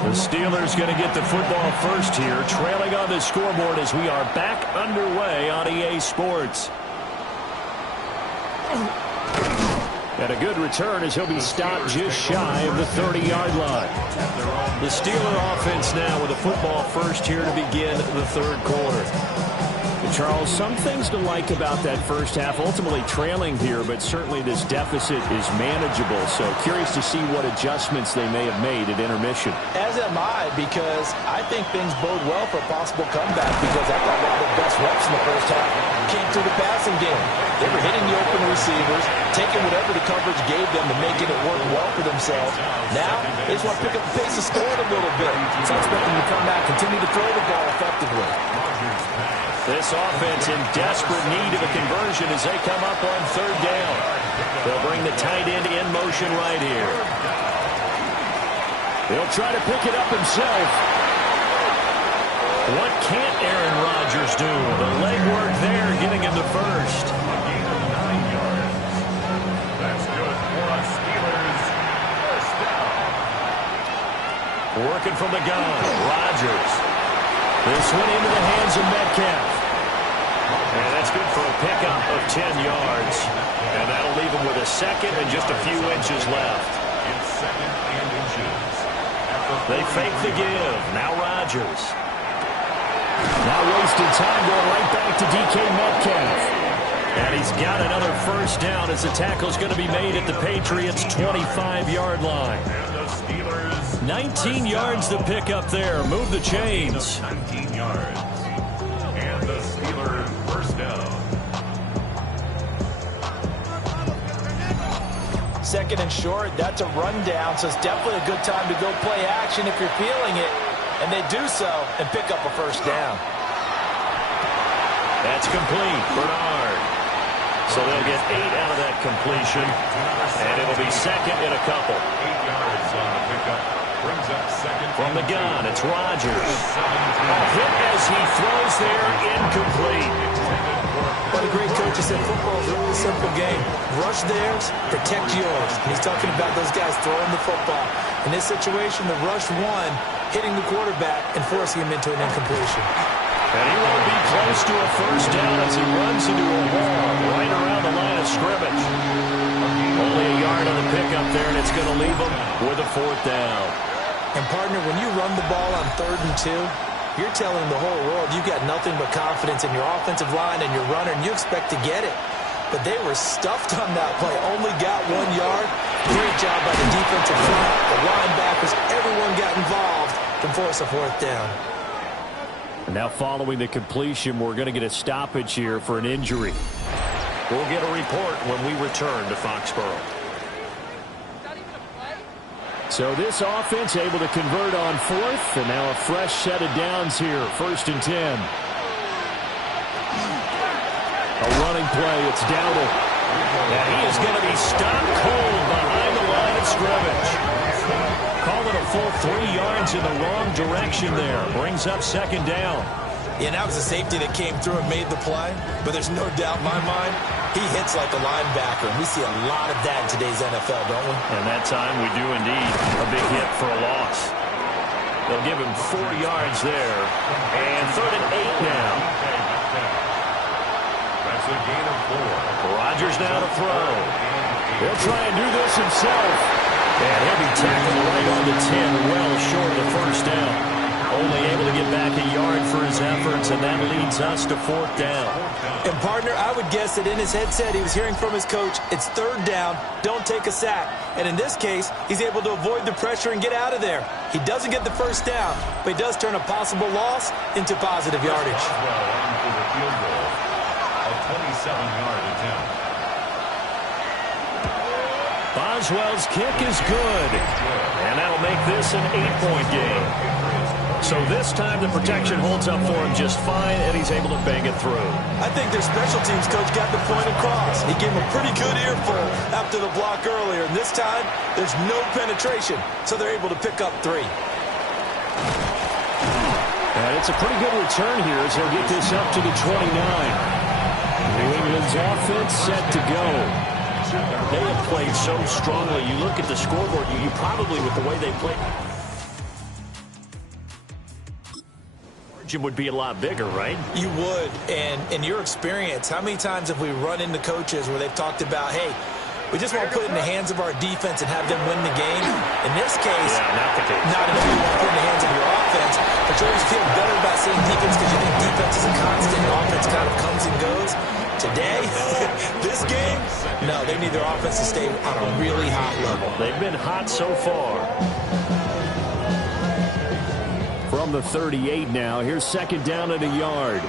The Steelers going to get the football first here, trailing on the scoreboard as we are back underway on EA Sports. And a good return as he'll be stopped just shy of the 30-yard line. The Steeler offense now with the football first here to begin the third quarter. Charles, some things to like about that first half, ultimately trailing here, but certainly this deficit is manageable. So curious to see what adjustments they may have made at intermission. As am I, because I think things bode well for a possible comeback, because I thought one of the best reps in the first half came through the passing game. They were hitting the open receivers, taking whatever the coverage gave them and making it work well for themselves. Now, they just want to pick up the pace of scoring a little bit. So I expect them to come back, continue to throw the ball effectively. This offense in desperate need of a conversion as they come up on third down. They'll bring the tight end in motion right here. He'll try to pick it up himself. What can't Aaron Rodgers do? The legwork there getting him to first. A gain of 9 yards. That's good for a Steelers first down. Working from the gun, Rodgers. This one into the hands of Metcalf. And that's good for a pickup of 10 yards. And that'll leave him with a second and just a few inches left. It's second and inches. They fake the give. Now Rodgers. Now wasted time going right back to DK Metcalf. And he's got another first down as the tackle's going to be made at the Patriots' 25-yard line. And the Steelers 19 yards to pick up there. Move the chains. 19 yards. And the Steelers first down. Second and short, that's a rundown, so it's definitely a good time to go play action if you're feeling it. And they do so and pick up a first down. That's complete. Bernard. So they'll get 8 out of that completion. And it'll be second and a couple. 8 yards on the pickup. Brings up second. From the gun, it's Rodgers. A hit as he throws there, incomplete. What a great coach. He said football is a really simple game. Rush theirs, protect yours. And he's talking about those guys throwing the football. In this situation, the rush one, hitting the quarterback and forcing him into an incompletion. And he won't be close to a first down as he runs into a wall right around the line of scrimmage. Only a yard on the pickup there, and it's going to leave him with a fourth down. And, partner, when you run the ball on 3rd and 2, you're telling the whole world you've got nothing but confidence in your offensive line and your runner, and you expect to get it. But they were stuffed on that play, only got 1 yard. Great job by the defensive front, the linebackers, everyone got involved to force a fourth down. And now following the completion, we're going to get a stoppage here for an injury. We'll get a report when we return to Foxborough. So this offense able to convert on 4th, and now a fresh set of downs here, 1st and 10. A running play, it's Dowdle. And he is going to be stopped cold behind the line of scrimmage. Call it a full 3 yards in the wrong direction there. Brings up second down. Yeah, that was a safety that came through and made the play. But there's no doubt in my mind, he hits like a linebacker. And we see a lot of that in today's NFL, don't we? And that time we do indeed. A big hit for a loss. They'll give him 4 yards there. And 3rd and 8 now. That's a gain of 4. Rodgers now to throw. He'll try and do this himself. And he'll be tackled right on the 10, well short of the first down. Only able to get back a yard for his efforts, and that leads us to 4th down. And, partner, I would guess that in his headset he was hearing from his coach, it's 3rd down, don't take a sack. And in this case, he's able to avoid the pressure and get out of there. He doesn't get the first down, but he does turn a possible loss into positive yardage. For the field goal, a 27-yard attempt. Boswell's kick is good, and that'll make this an 8-point game. So this time the protection holds up for him just fine, and he's able to bang it through. I think their special teams coach got the point across. He gave him a pretty good earful after the block earlier, and this time there's no penetration, so they're able to pick up 3. And it's a pretty good return here as he'll get this up to the 29. New England's offense set to go. They have played so strongly. You look at the scoreboard, you probably, with the way they played, would be a lot bigger, right? You would. And in your experience, how many times have we run into coaches where they've talked about, hey, we just want to put it in the hands of our defense and have them win the game? In this case, not the case. Not enough you want to put it in the hands of your offense, but you always feel better about saying defense because you think defense is a constant and offense kind of comes and goes. Today, this game, no, they need their offense to stay on a really hot level. They've been hot so far. From the 38 now, here's 2nd down at a yard.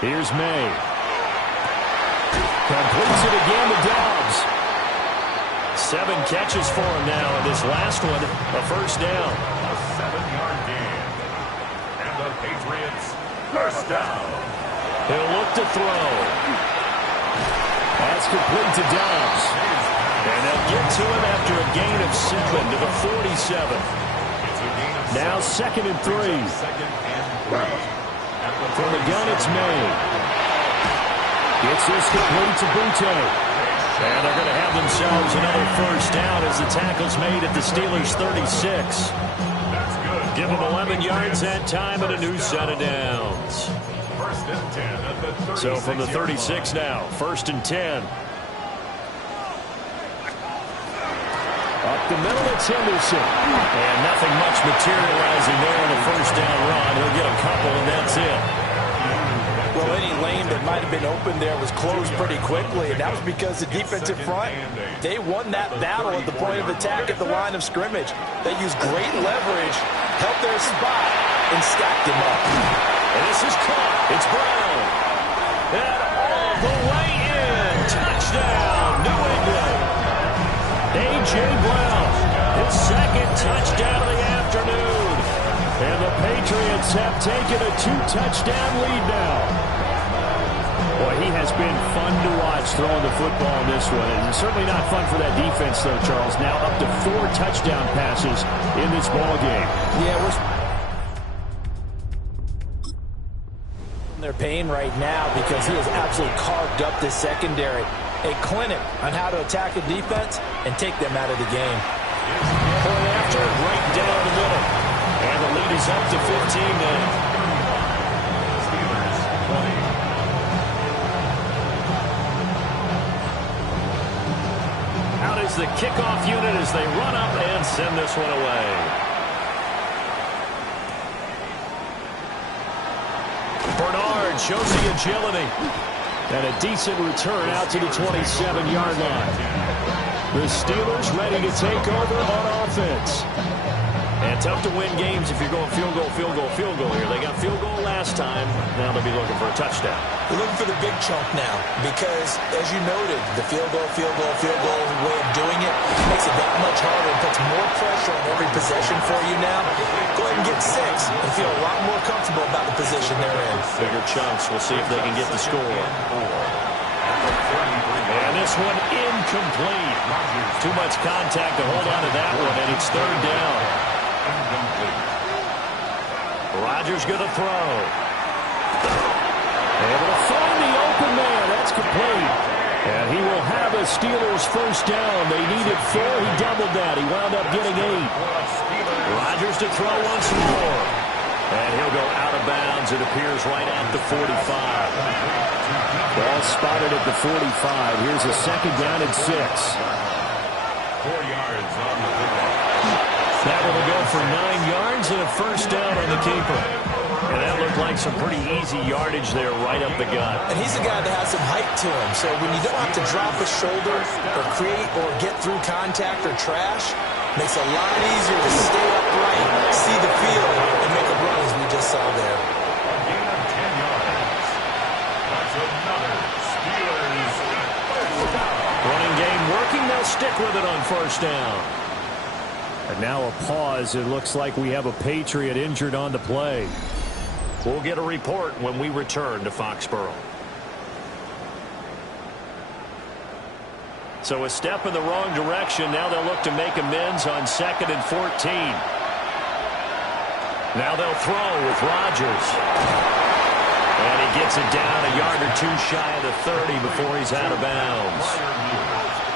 Here's May. Completes it again to Dobbs. 7 catches for him now, and this last one, a first down. A 7-yard gain. And the Patriots first down. He'll look to throw. That's complete to Dobbs. And they'll get to him after a gain of 7 to the 47. Now 2nd and 3. Second and 3. From the gun, it's May. Gets this complete to Butte. And they're going to have themselves another first down as the tackle's made at the Steelers' 36. That's good. Give them 11 yards that time and a new set of downs. First and 10 at the 36. So from the 36 now, 1st and 10. Up the middle, it's Henderson. And nothing much materializing there on the first down run. He'll get a couple, and that's it. Well, any lane seam that might have been open there was closed pretty quickly, and that was because the defensive front, they won that battle at the point of attack at the line of scrimmage. They used great leverage, held their spot, and stacked him up. And this is caught. It's Brown. And all the way in. Touchdown, New England. A.J. Brown, his second touchdown of the afternoon. And the Patriots have taken a 2-touchdown lead now. Boy, he has been fun to watch throwing the football in this one. And certainly not fun for that defense, though, Charles. Now up to 4 touchdown passes in this ball game. Yeah, they're paying right now because he has absolutely carved up this secondary. A clinic on how to attack a defense and take them out of the game. Point after, right down the middle. And the lead is up to 15 now. Steelers 20. Out is the kickoff unit as they run up and send this one away. Bernard shows the agility. And a decent return out to the 27-yard line. The Steelers ready to take over on offense. And tough to win games if you're going field goal, field goal, field goal here. They got field goal last time. Now they'll be looking for a touchdown. They're looking for the big chunk now because, as you noted, the field goal way of doing it makes it that much harder and puts more pressure on every possession for you now. Go ahead and get 6 and feel a lot more comfortable about the position they're in. Bigger chunks. We'll see if they can get the score. And this one incomplete. Too much contact to hold on to that one, and it's 3rd down. Rodgers going to throw. Able to find the open man. That's complete. And he will have a Steelers first down. They needed 4. He doubled that. He wound up getting 8. Rodgers to throw once more. And he'll go out of bounds. It appears right at the 45. Ball spotted at the 45. Here's a 2nd down and 6. 4 yards on the pickup. That one will go for 9 yards and a first down on the keeper. And that looked like some pretty easy yardage there right up the gut. And he's a guy that has some height to him. So when you don't have to drop a shoulder or create or get through contact or trash, makes it a lot easier to stay upright, see the field, and make a run as we just saw there. A gain of 10 yards. That's another Steelers first down. Running game working. They'll stick with it on first down. And now a pause. It looks like we have a Patriot injured on the play. We'll get a report when we return to Foxborough. So a step in the wrong direction. Now they'll look to make amends on 2nd and 14. Now they'll throw with Rodgers. And he gets it down a yard or 2 shy of the 30 before he's out of bounds.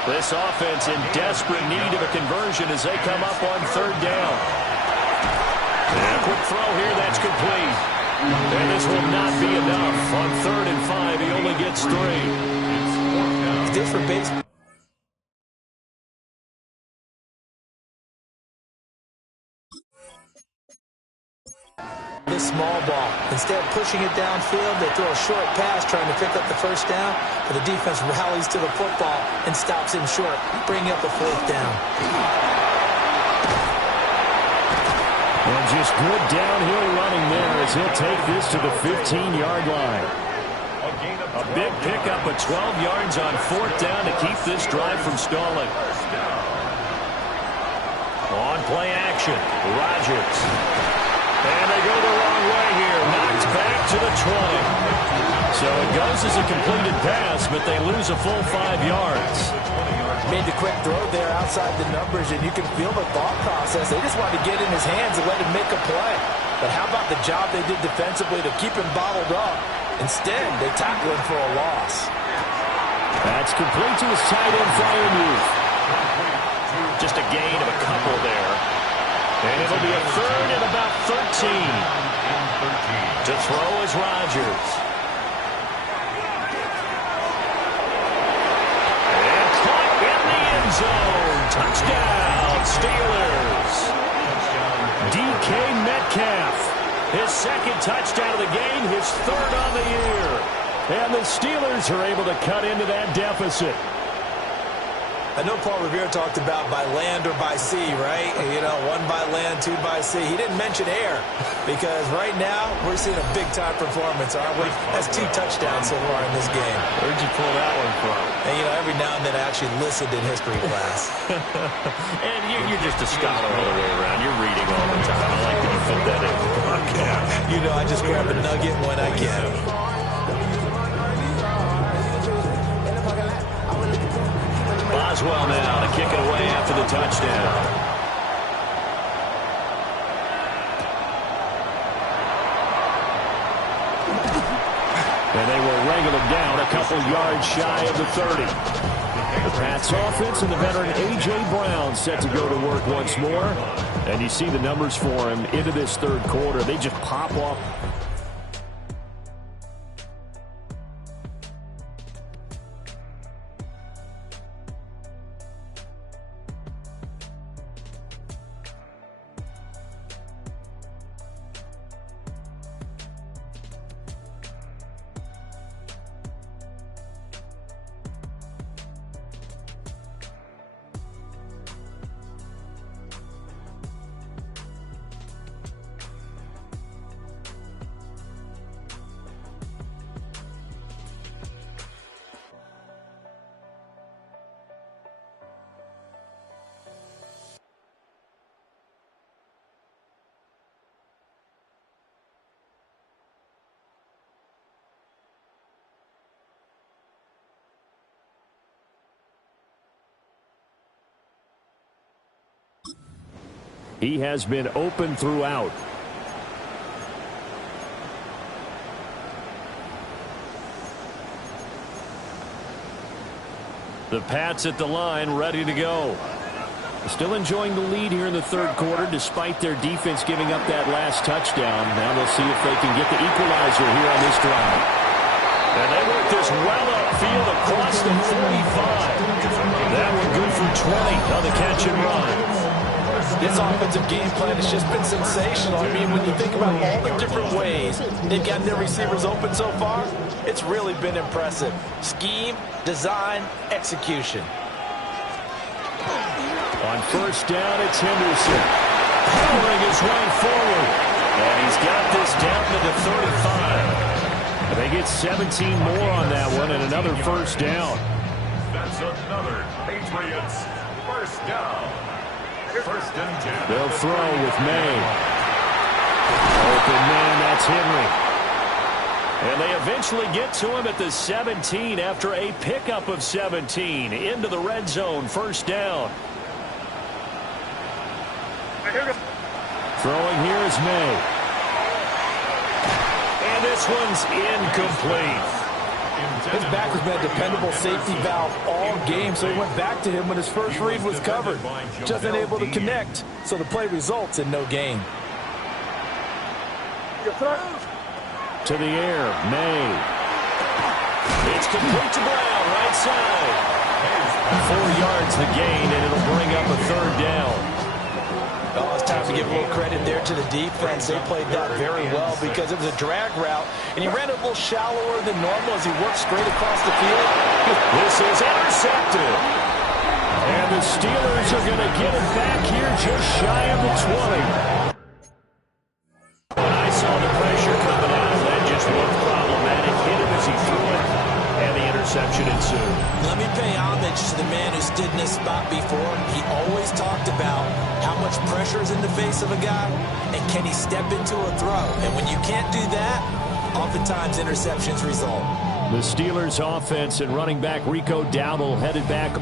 This offense in desperate need of a conversion as they come up on 3rd down. And a quick throw here, that's complete. And this will not be enough. On 3rd and 5, he only gets 3. This for baseball. This small ball. Instead of pushing it downfield, they throw a short pass trying to pick up the first down, but the defense rallies to the football and stops him short, bringing up a 4th down. And just good downhill running there as he'll take this to the 15-yard line. A big pickup of 12 yards on 4th down to keep this drive from stalling. On play action, Rodgers. And they go the wrong way here. Knocked back to the 20. So it goes as a completed pass, but they lose a full 5 yards. Made the quick throw there outside the numbers, and you can feel the thought process. They just wanted to get in his hands and let him make a play. But how about the job they did defensively to keep him bottled up? Instead, they tackled him for a loss. That's complete to his tight end, Fryermuth. Just a gain of a couple there. And it'll be a 3rd and about 13. To throw is Rodgers. And caught in the end zone. Touchdown, Steelers. DK Metcalf. His 2nd touchdown of the game, his 3rd on the year. And the Steelers are able to cut into that deficit. I know Paul Revere talked about by land or by sea, right? You know, 1 by land, 2 by sea. He didn't mention air because right now we're seeing a big-time performance, aren't we? That's 2 touchdowns so far in this game. Where'd you pull that one from? And, you know, every now and then I actually listened in history class. And you're just a scholar all the way around. You're reading all the time. I like that you fit that in. Okay. You know, I just grab a nugget when I can. Boswell now to kick it away after the touchdown. And they will wrangle him down a couple yards shy of the 30. The Pats offense and the veteran A.J. Brown set to go to work once more. And you see the numbers for him into this third quarter. They just pop off. He has been open throughout. The Pats at the line, ready to go. Still enjoying the lead here in the third quarter, despite their defense giving up that last touchdown. Now they'll see if they can get the equalizer here on this drive. And they work this well upfield across the 45. That one good for 20 on the catch and run. This offensive game plan has just been sensational. I mean, when you think about all the different ways they've gotten their receivers open so far, it's really been impressive. Scheme, design, execution. On first down, it's Henderson. Powering his way forward. And he's got this down to the 35. And they get 17 more on that one and another first down. That's another Patriots first down. First and 10. They'll throw with May. Open man, that's Henry. And they eventually get to him at the 17 after a pickup of 17 into the red zone. First down. Throwing here is May. And this one's incomplete. His back has been a dependable safety valve all game, so he went back to him when his first read was covered. Just unable to connect, so the play results in no gain. To the air, May. It's complete to Brown, right side. 4 yards the gain, and it'll bring up a third down. Oh, it's time to give a little credit there to the defense. They played that very well because it was a drag route, and he ran it a little shallower than normal as he worked straight across the field. This is intercepted. And the Steelers are going to get it back here just shy of the 20. When I saw the pressure coming out, that just looked problematic. Hit him as he threw it, and the interception ensued. Let me pay homage to the man who stood in this spot before. He always talked about how much pressure is in the face of a guy, and can he step into a throw? And when you can't do that, oftentimes interceptions result. The Steelers offense and running back Rico Dowdle headed back.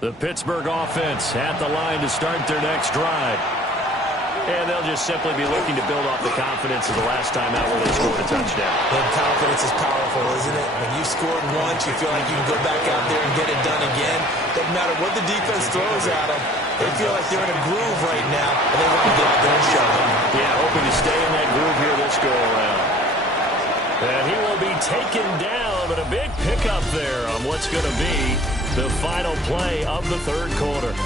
The Pittsburgh offense at the line to start their next drive. And they'll just simply be looking to build off the confidence of the last time out where they scored a touchdown. And confidence is powerful, isn't it? When you scored once, you feel like you can go back out there and get it done again. Doesn't matter what the defense throws at them. They feel like they're in a groove right now, and they want to get out there and show them. Yeah, hoping to stay in that groove here this go-around. And he will be taken down, but a big pickup there on what's going to be the final play of the third quarter.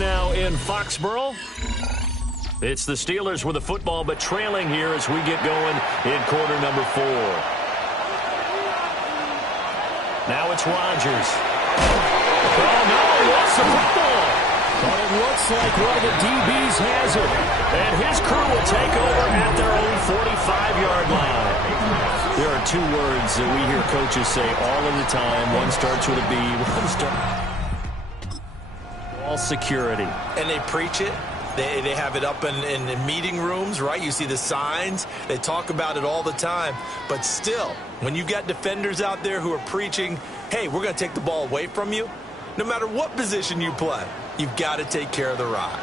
now in Foxborough. It's the Steelers with the football, but trailing here as we get going in quarter number 4. Now it's Rodgers. Oh, no, he lost the football. But it looks like one of the DBs has it. And his crew will take over at their own 45-yard line. There are 2 words that we hear coaches say all of the time. One starts with a B, one starts... All security. And they preach it. They have it up in meeting rooms, right? You see the signs. They talk about it all the time. But still, when you got defenders out there who are preaching, hey, we're going to take the ball away from you, no matter what position you play, you've got to take care of the rock.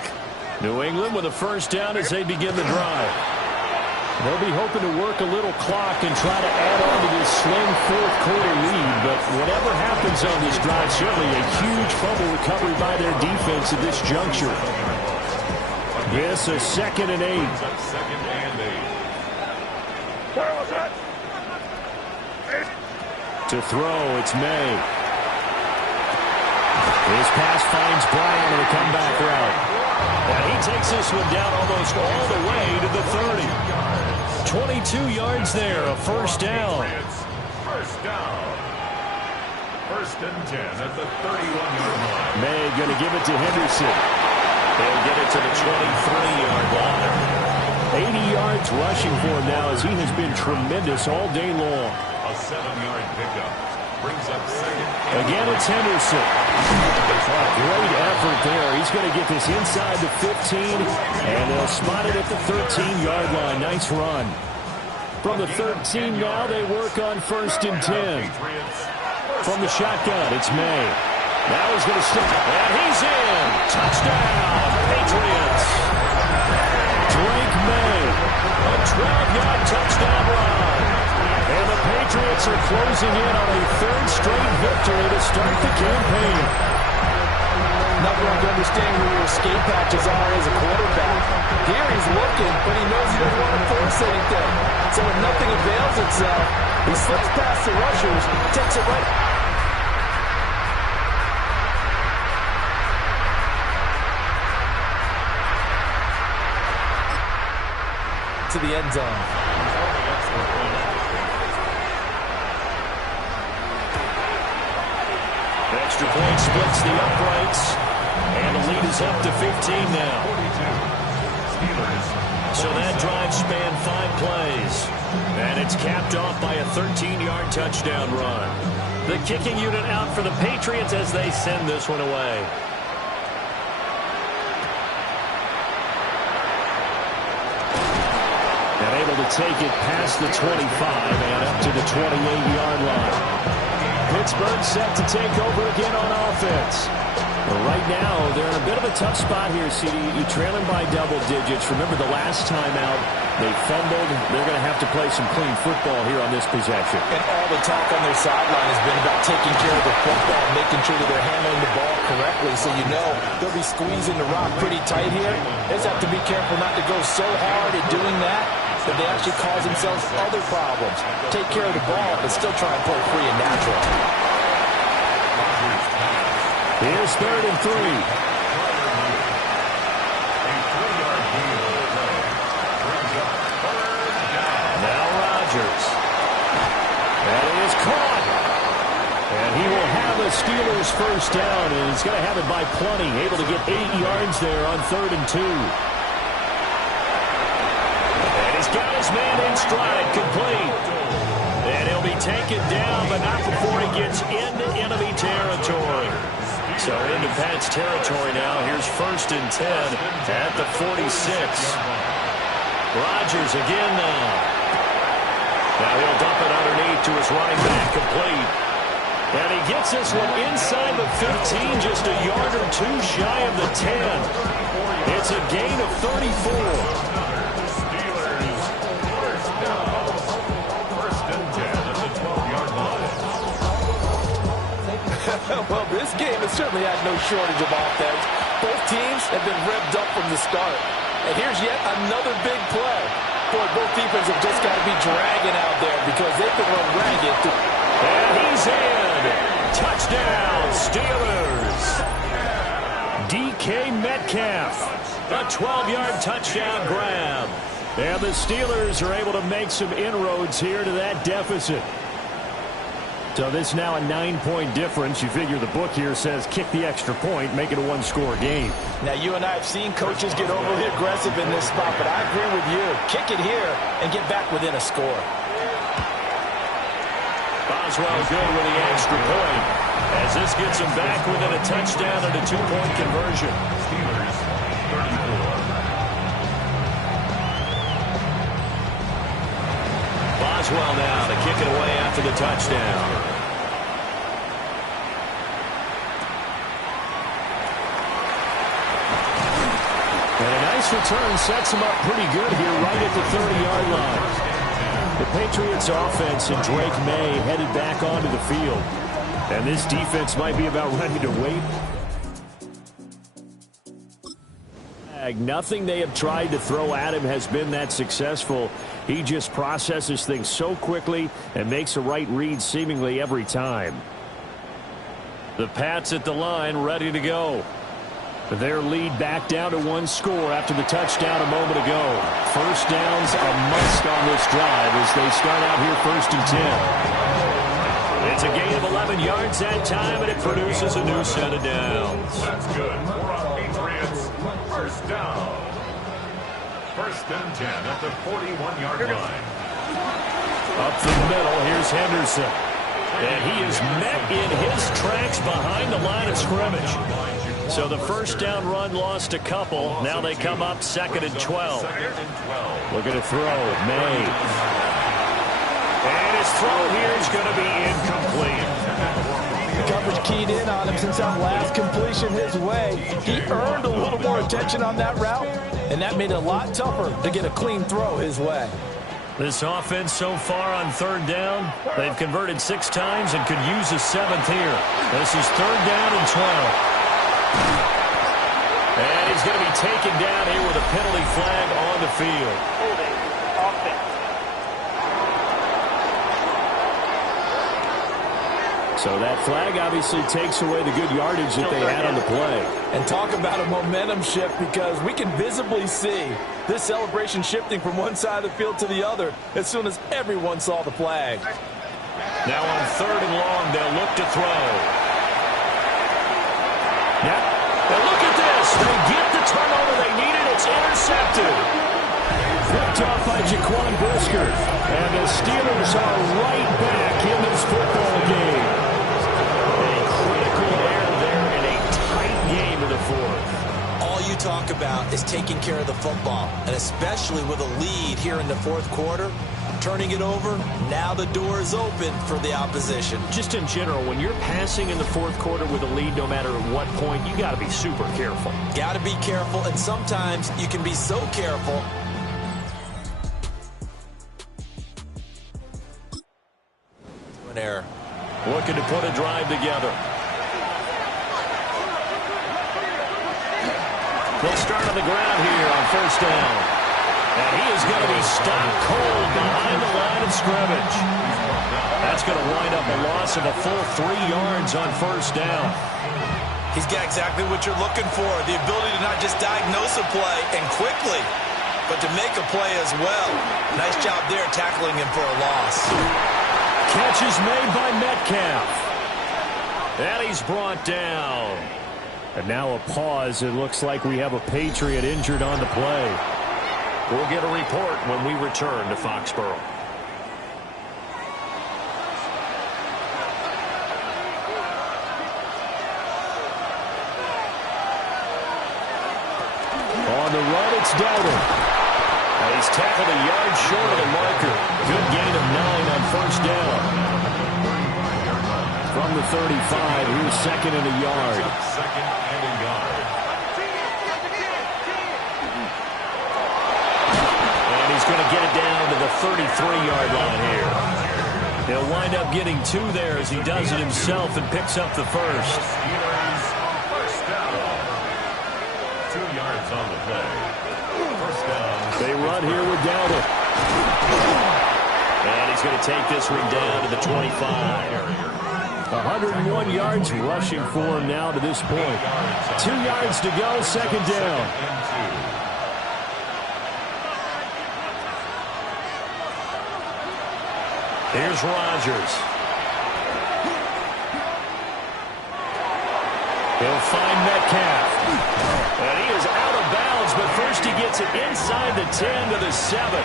New England with a first down as they begin the drive. They'll be hoping to work a little clock and try to add on to this slim fourth-quarter lead. But whatever happens on this drive, certainly a huge fumble recovery by their defense at this juncture. This is 2nd and 8. Where was that? To throw, it's May. His pass finds Brown on the comeback route. And he takes this one down almost all the way to the 30. 22 yards there, a first down. First down. 1st and 10 at the 31-yard line. May going to give it to Henderson. They'll get it to the 23-yard line. 80 yards rushing for him now as he has been tremendous all day long. A 7-yard pickup. Brings up 2nd. Again, it's Henderson. Great effort there. He's going to get this inside the 15, and they'll spot it at the 13-yard line. Nice run. From the 13 now, they work on 1st and 10. From the shotgun, it's May. Now he's going to stick, and he's in. Touchdown, Patriots. Drake May, a 12-yard touchdown run. And the Patriots are closing in on a 3rd straight victory to start the campaign. Never going to understand where your escape patches are as a quarterback. Here he's looking, but he knows he doesn't want to force anything. So when nothing avails itself, he slips past the rushers, takes it right to the end zone. Extra point splits the uprights, and the lead is up to 15 now. So that drive spanned 5 plays, and it's capped off by a 13-yard touchdown run. The kicking unit out for the Patriots as they send this one away. And able to take it past the 25 and up to the 28-yard line. Pittsburgh set to take over again on offense. But right now, they're in a bit of a tough spot here, CD. You're trailing by double digits. Remember the last time out, they fumbled. They're going to have to play some clean football here on this possession. And all the talk on their sideline has been about taking care of the football, making sure that they're handling the ball correctly. So you know they'll be squeezing the rock pretty tight here. They just have to be careful not to go so hard at doing that they actually cause themselves other problems. Take care of the ball, but still try and play free and natural. Here's 3rd and 3. Now Rodgers. That is caught. And he will have a Steelers first down, and he's going to have it by plenty. Able to get 8 yards there on 3rd and 2. He's got his man in stride, complete. And he'll be taken down, but not before he gets into enemy territory. So into Pat's territory now. Here's 1st and 10 at the 46. Rodgers again now. Now he'll dump it underneath to his running back, complete. And he gets this one inside the 15, just a yard or 2 shy of the 10. It's a gain of 34. Well, this game has certainly had no shortage of offense. Both teams have been revved up from the start. And here's yet another big play. Boy, both defenses have just got to be dragging out there because they can run ragged. And he's in. Touchdown, Steelers. DK Metcalf. A 12-yard touchdown grab. And the Steelers are able to make some inroads here to that deficit. So this is now a 9-point difference. You figure the book here says kick the extra point, make it a one-score game. Now, you and I have seen coaches get overly aggressive in this spot, but I agree with you. Kick it here and get back within a score. Boswell good with the extra point, as this gets him back within a touchdown and a 2-point conversion. Steelers 34. Boswell now to kick it away after the touchdown. And a nice return sets him up pretty good here right at the 30-yard line. The Patriots offense and Drake May headed back onto the field. And this defense might be about ready to wait. Nothing they have tried to throw at him has been that successful. He just processes things so quickly and makes a right read seemingly every time. The Pats at the line ready to go. Their lead back down to one score after the touchdown a moment ago. First down's a must on this drive as they start out here 1st and 10. It's a gain of 11 yards that time, and it produces a new set of downs. That's good. We're on Patriots. First down. 1st and 10 at the 41-yard line. Up the middle, here's Henderson. And he is met in his tracks behind the line of scrimmage. So the first down run lost a couple. Now they come up 2nd and 12. Looking to throw. May. And his throw here is going to be incomplete. Coverage keyed in on him since that last completion his way. He earned a little more attention on that route, and that made it a lot tougher to get a clean throw his way. This offense so far on 3rd down, they've converted 6 times and could use a 7th here. This is 3rd down and 12. And he's going to be taken down here with a penalty flag on the field. So that flag obviously takes away the good yardage that they had on the play. And talk about a momentum shift, because we can visibly see this celebration shifting from one side of the field to the other as soon as everyone saw the flag. Now on 3rd and long, they'll look to throw. Yep. Now look at this. They get the turnover they needed. It's intercepted. Picked off by Jaquan Brisker. And the Steelers are right back in this football game. A critical error there in a tight game in the 4th. All you talk about is taking care of the football, and especially with a lead here in the 4th quarter. Turning it over, now the door is open for the opposition. Just in general, when you're passing in the 4th quarter with a lead, no matter at what point, you got to be super careful. Got to be careful, and sometimes you can be so careful. An error. Looking to put a drive together. They'll start on the ground here on 1st down. And he is going to be stopped cold behind the line of scrimmage. That's going to wind up a loss of a full 3 yards on 1st down. He's got exactly what you're looking for, the ability to not just diagnose a play and quickly, but to make a play as well. Nice job there tackling him for a loss. Catch is made by Metcalf. And he's brought down. And now a pause. It looks like we have a Patriot injured on the play. We'll get a report when we return to Foxborough. On the run, it's Dowdle. He's tackled a yard short of the marker. Good gain of 9 on 1st down. From the 35, here's 2nd and a yard. 2nd and a yard. He's going to get it down to the 33-yard line here. He'll wind up getting 2 there as he does it himself and picks up the 1st. Steelers first down. 2 yards on the play. First down. They run here with Dowdle. And he's going to take this one down to the 25. 101 yards rushing for him now to this point. 2 yards to go, second down. Here's Rodgers. He'll find Metcalf. And he is out of bounds, but first he gets it inside the 10 to the 7.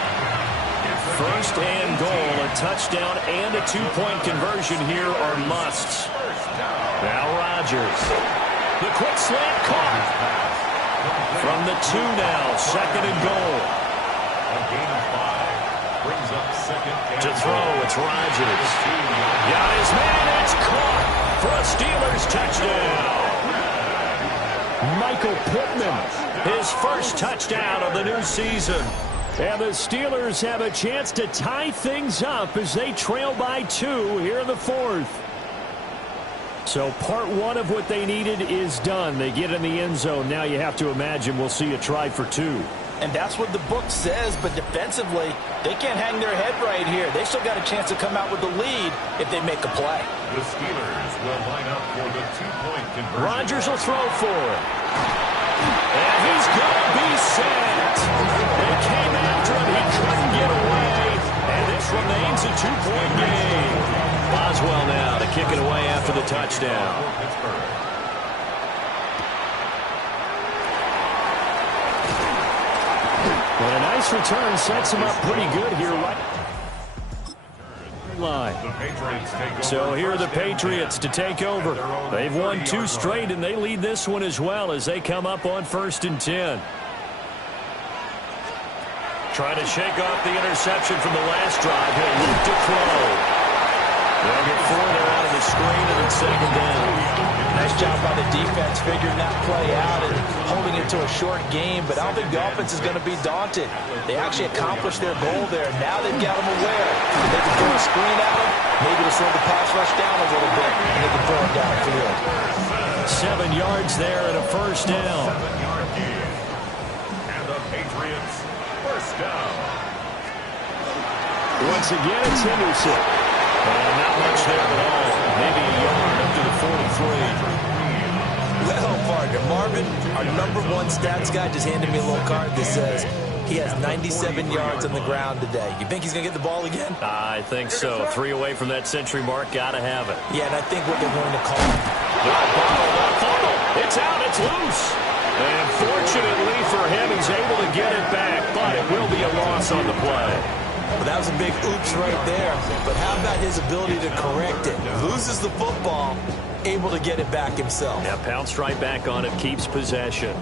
First and goal, a touchdown and a 2-point conversion here are musts. Now Rodgers. The quick slant caught. From the 2 now, second and goal. A gain of 5 brings up second and to throw, it's Rodgers. Got his man, it's caught for a Steelers touchdown. Michael Pittman, his first touchdown of the new season. And the Steelers have a chance to tie things up as they trail by 2 here in the 4th. So part 1 of what they needed is done. They get in the end zone. Now you have to imagine we'll see a try for 2. And that's what the book says, but defensively, they can't hang their head right here. They still got a chance to come out with the lead if they make a play. The Steelers will line up for the 2-point conversion. Rodgers will throw for it. And he's going to be sacked. They came after him. He couldn't get away. And this remains a 2-point game. Boswell now to kick it away after the touchdown. And a nice return sets him up pretty good here. So here are the Patriots to take over. They've won 2 straight, and they lead this one as well as they come up on 1st and 10. Trying to shake off the interception from the last drive. He'll look to throw. They'll get 4 there out of the screen, and it's second down. Nice job by the defense figuring that play out and holding it to a short game, but I don't think the offense is going to be daunted. They actually accomplished their goal there. Now they've got them aware. They can throw a screen at them, maybe to slow the pass rush down a little bit, and they can throw it downfield. 7 yards there and a first down. 7-yard gain. And the Patriots first down. Once again, it's Henderson. Not much there at all. Maybe a yard up to the 43. Well, partner, Marvin, our #1 stats guy just handed me a little card that says he has 97 yards on the ground today. You think he's going to get the ball again? I think so. 3 away from that century mark. Got to have it. Yeah, and I think what they're going to call him. It's out. It's loose. And fortunately for him, he's able to get it back, but it will be a loss on the play. Well, that was a big oops right there. But how about his ability to correct it? Loses the football, able to get it back himself. Yeah, pounced right back on it, keeps possession.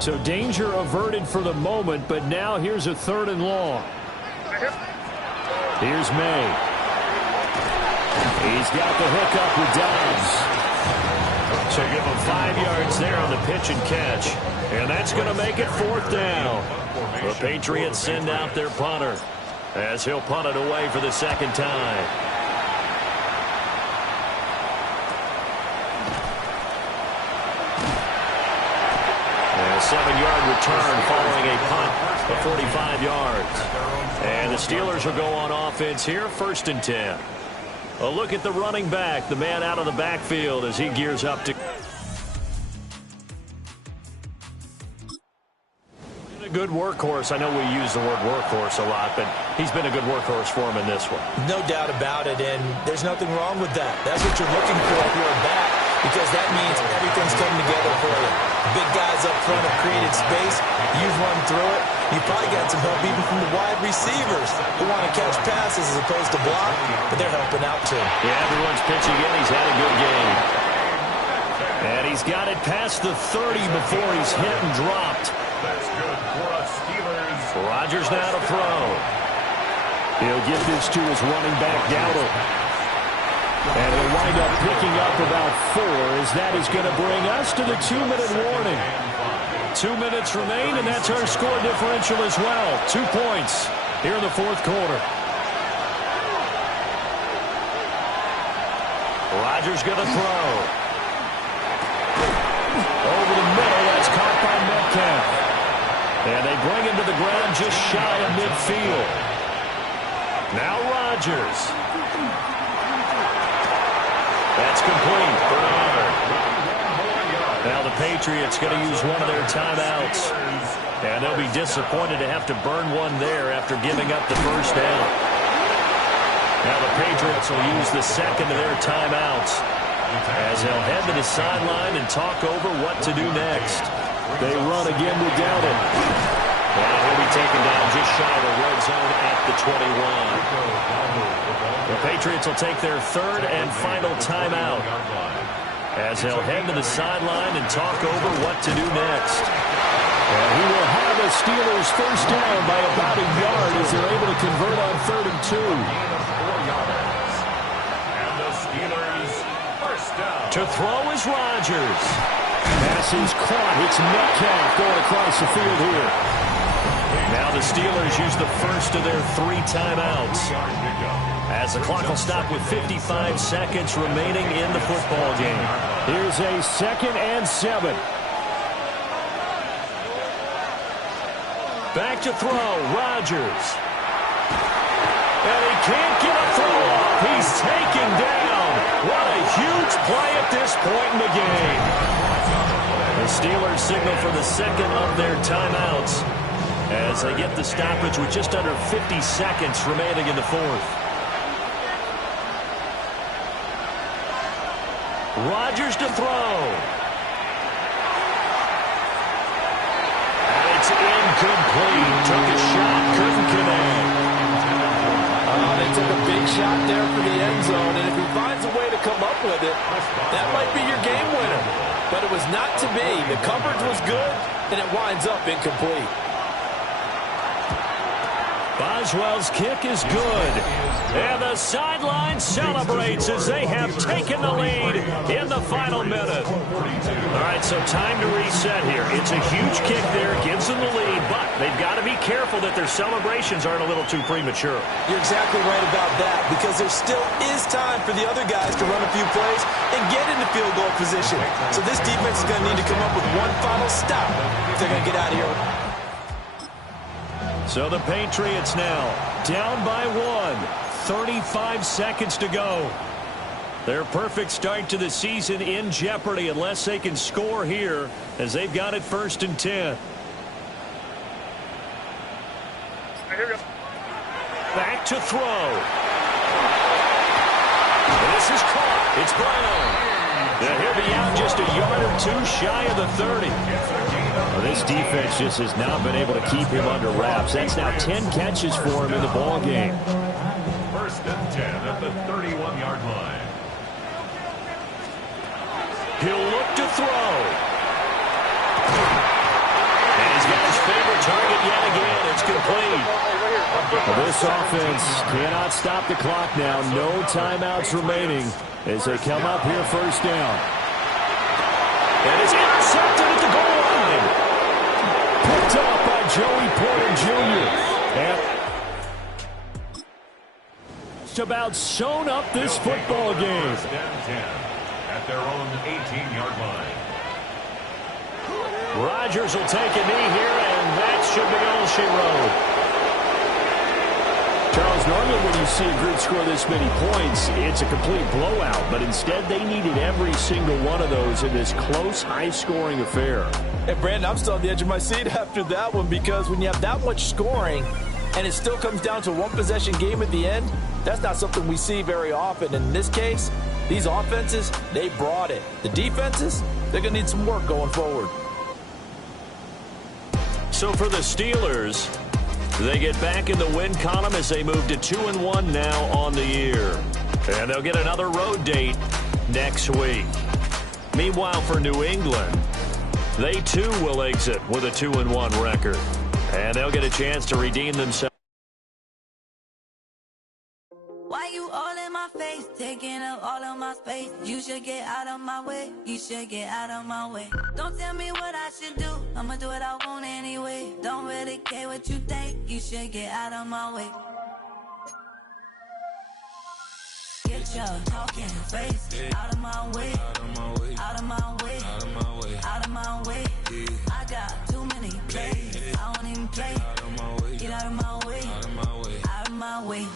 So danger averted for the moment, but now here's a 3rd and long. Here's May. He's got the hookup with Dobbs. So give him 5 yards there on the pitch and catch. And that's going to make it 4th down. The Patriots send out their punter as he'll punt it away for the 2nd time. A 7-yard return following a punt of 45 yards. And the Steelers will go on offense here, 1st and 10. A look at the running back, the man out of the backfield as he gears up to... A good workhorse. I know we use the word workhorse a lot, but he's been a good workhorse for him in this one. No doubt about it, and there's nothing wrong with that. That's what you're looking for if you're a back, because that means everything's coming together for you. Big guys up front have created space. You've run through it. You've probably got some help even from the wide receivers who want to catch passes as opposed to block, but they're helping out too. Yeah, everyone's pitching in. He's had a good game. And he's got it past the 30 before he's hit and dropped. That's good for us Steelers. Rodgers now to throw. He'll give this to his running back, Dowdle. And he'll wind up picking up about 4 as that is going to bring us to the 2-minute warning. 2 minutes remain, and that's our score differential as well. 2 points here in the 4th quarter. Rodgers going to throw. Over the middle, that's caught by Metcalf. And they bring him to the ground just shy of midfield. Now Rodgers. That's complete for an honor. Now the Patriots going to use one of their timeouts. And they'll be disappointed to have to burn one there after giving up the first down. Now the Patriots will use the second of their timeouts as they'll head to the sideline and talk over what to do next. They run again without it. And he'll be taken down just shy of the red zone at the 21. The Patriots will take their third and final timeout as they'll head to the sideline and talk over what to do next. And he will have the Steelers first down by about a yard as they're able to convert on 3rd and 2. And the Steelers first down. To throw is Rodgers. Pass is caught. It's Metcalf going across the field here. Now the Steelers use the first of their 3 timeouts as the clock will stop with 55 seconds remaining in the football game. Here's a 2nd and 7. Back to throw, Rodgers. And he can't get a throw off. He's taken down. What a huge play at this point in the game. The Steelers signal for the second of their timeouts as they get the stoppage with just under 50 seconds remaining in the fourth. Rodgers to throw. And it's incomplete. Took a shot, couldn't connect. They took a big shot there for the end zone, and if he finds a way to come up with it, that might be your game winner. But it was not to be. The coverage was good, and it winds up incomplete. Boswell's kick is good. And the sideline celebrates as they have taken the lead in the final minute. All right, so time to reset here. It's a huge kick there, gives them the lead, but they've got to be careful that their celebrations aren't a little too premature. You're exactly right about that, because there still is time for the other guys to run a few plays and get into field goal position. So this defense is going to need to come up with one final stop if they're going to get out of here. So the Patriots now down by 1. 35 seconds to go. Their perfect start to the season in jeopardy unless they can score here as they've got it 1st and 10. Back to throw. This is caught. It's Brown. And he'll be out just a yard or 2 shy of the 30. Well, this defense just has not been able to keep him under wraps. That's now 10 catches for him in the ball game. 1st and 10 at the 31-yard line. He'll look to throw. And he's got his favorite target yet again. It's complete. Well, this offense cannot stop the clock now. No timeouts remaining as they come up here 1st down. And it's intercepted at the goal line. Picked up by Joey Porter Jr. And just about sewn up this football game. 1st and 10 at their own 18-yard line. Rodgers will take a knee here, and that should be all she wrote. Charles, normally when you see a group score this many points, it's a complete blowout. But instead, they needed every single one of those in this close, high-scoring affair. Hey, Brandon, I'm still on the edge of my seat after that one, because when you have that much scoring and it still comes down to a one-possession game at the end, that's not something we see very often. And in this case, these offenses, they brought it. The defenses, they're going to need some work going forward. So for the Steelers, they get back in the win column as they move to 2-1 now on the year. And they'll get another road date next week. Meanwhile, for New England, they too will exit with a 2-1 record. And they'll get a chance to redeem themselves. Why you all in my face, taking up all of my space? You should get out of my way, you should get out of my way. Don't tell me what I should do, I'ma do what I want anyway. Don't really care what you think, you should get out of my way. Get pressure, talking face. Out of my way, out of my way, out of my way, out of my way, out of my way. I got too many plays. I don't even play. Out of my way, get out of my way, out of my way, out of my way.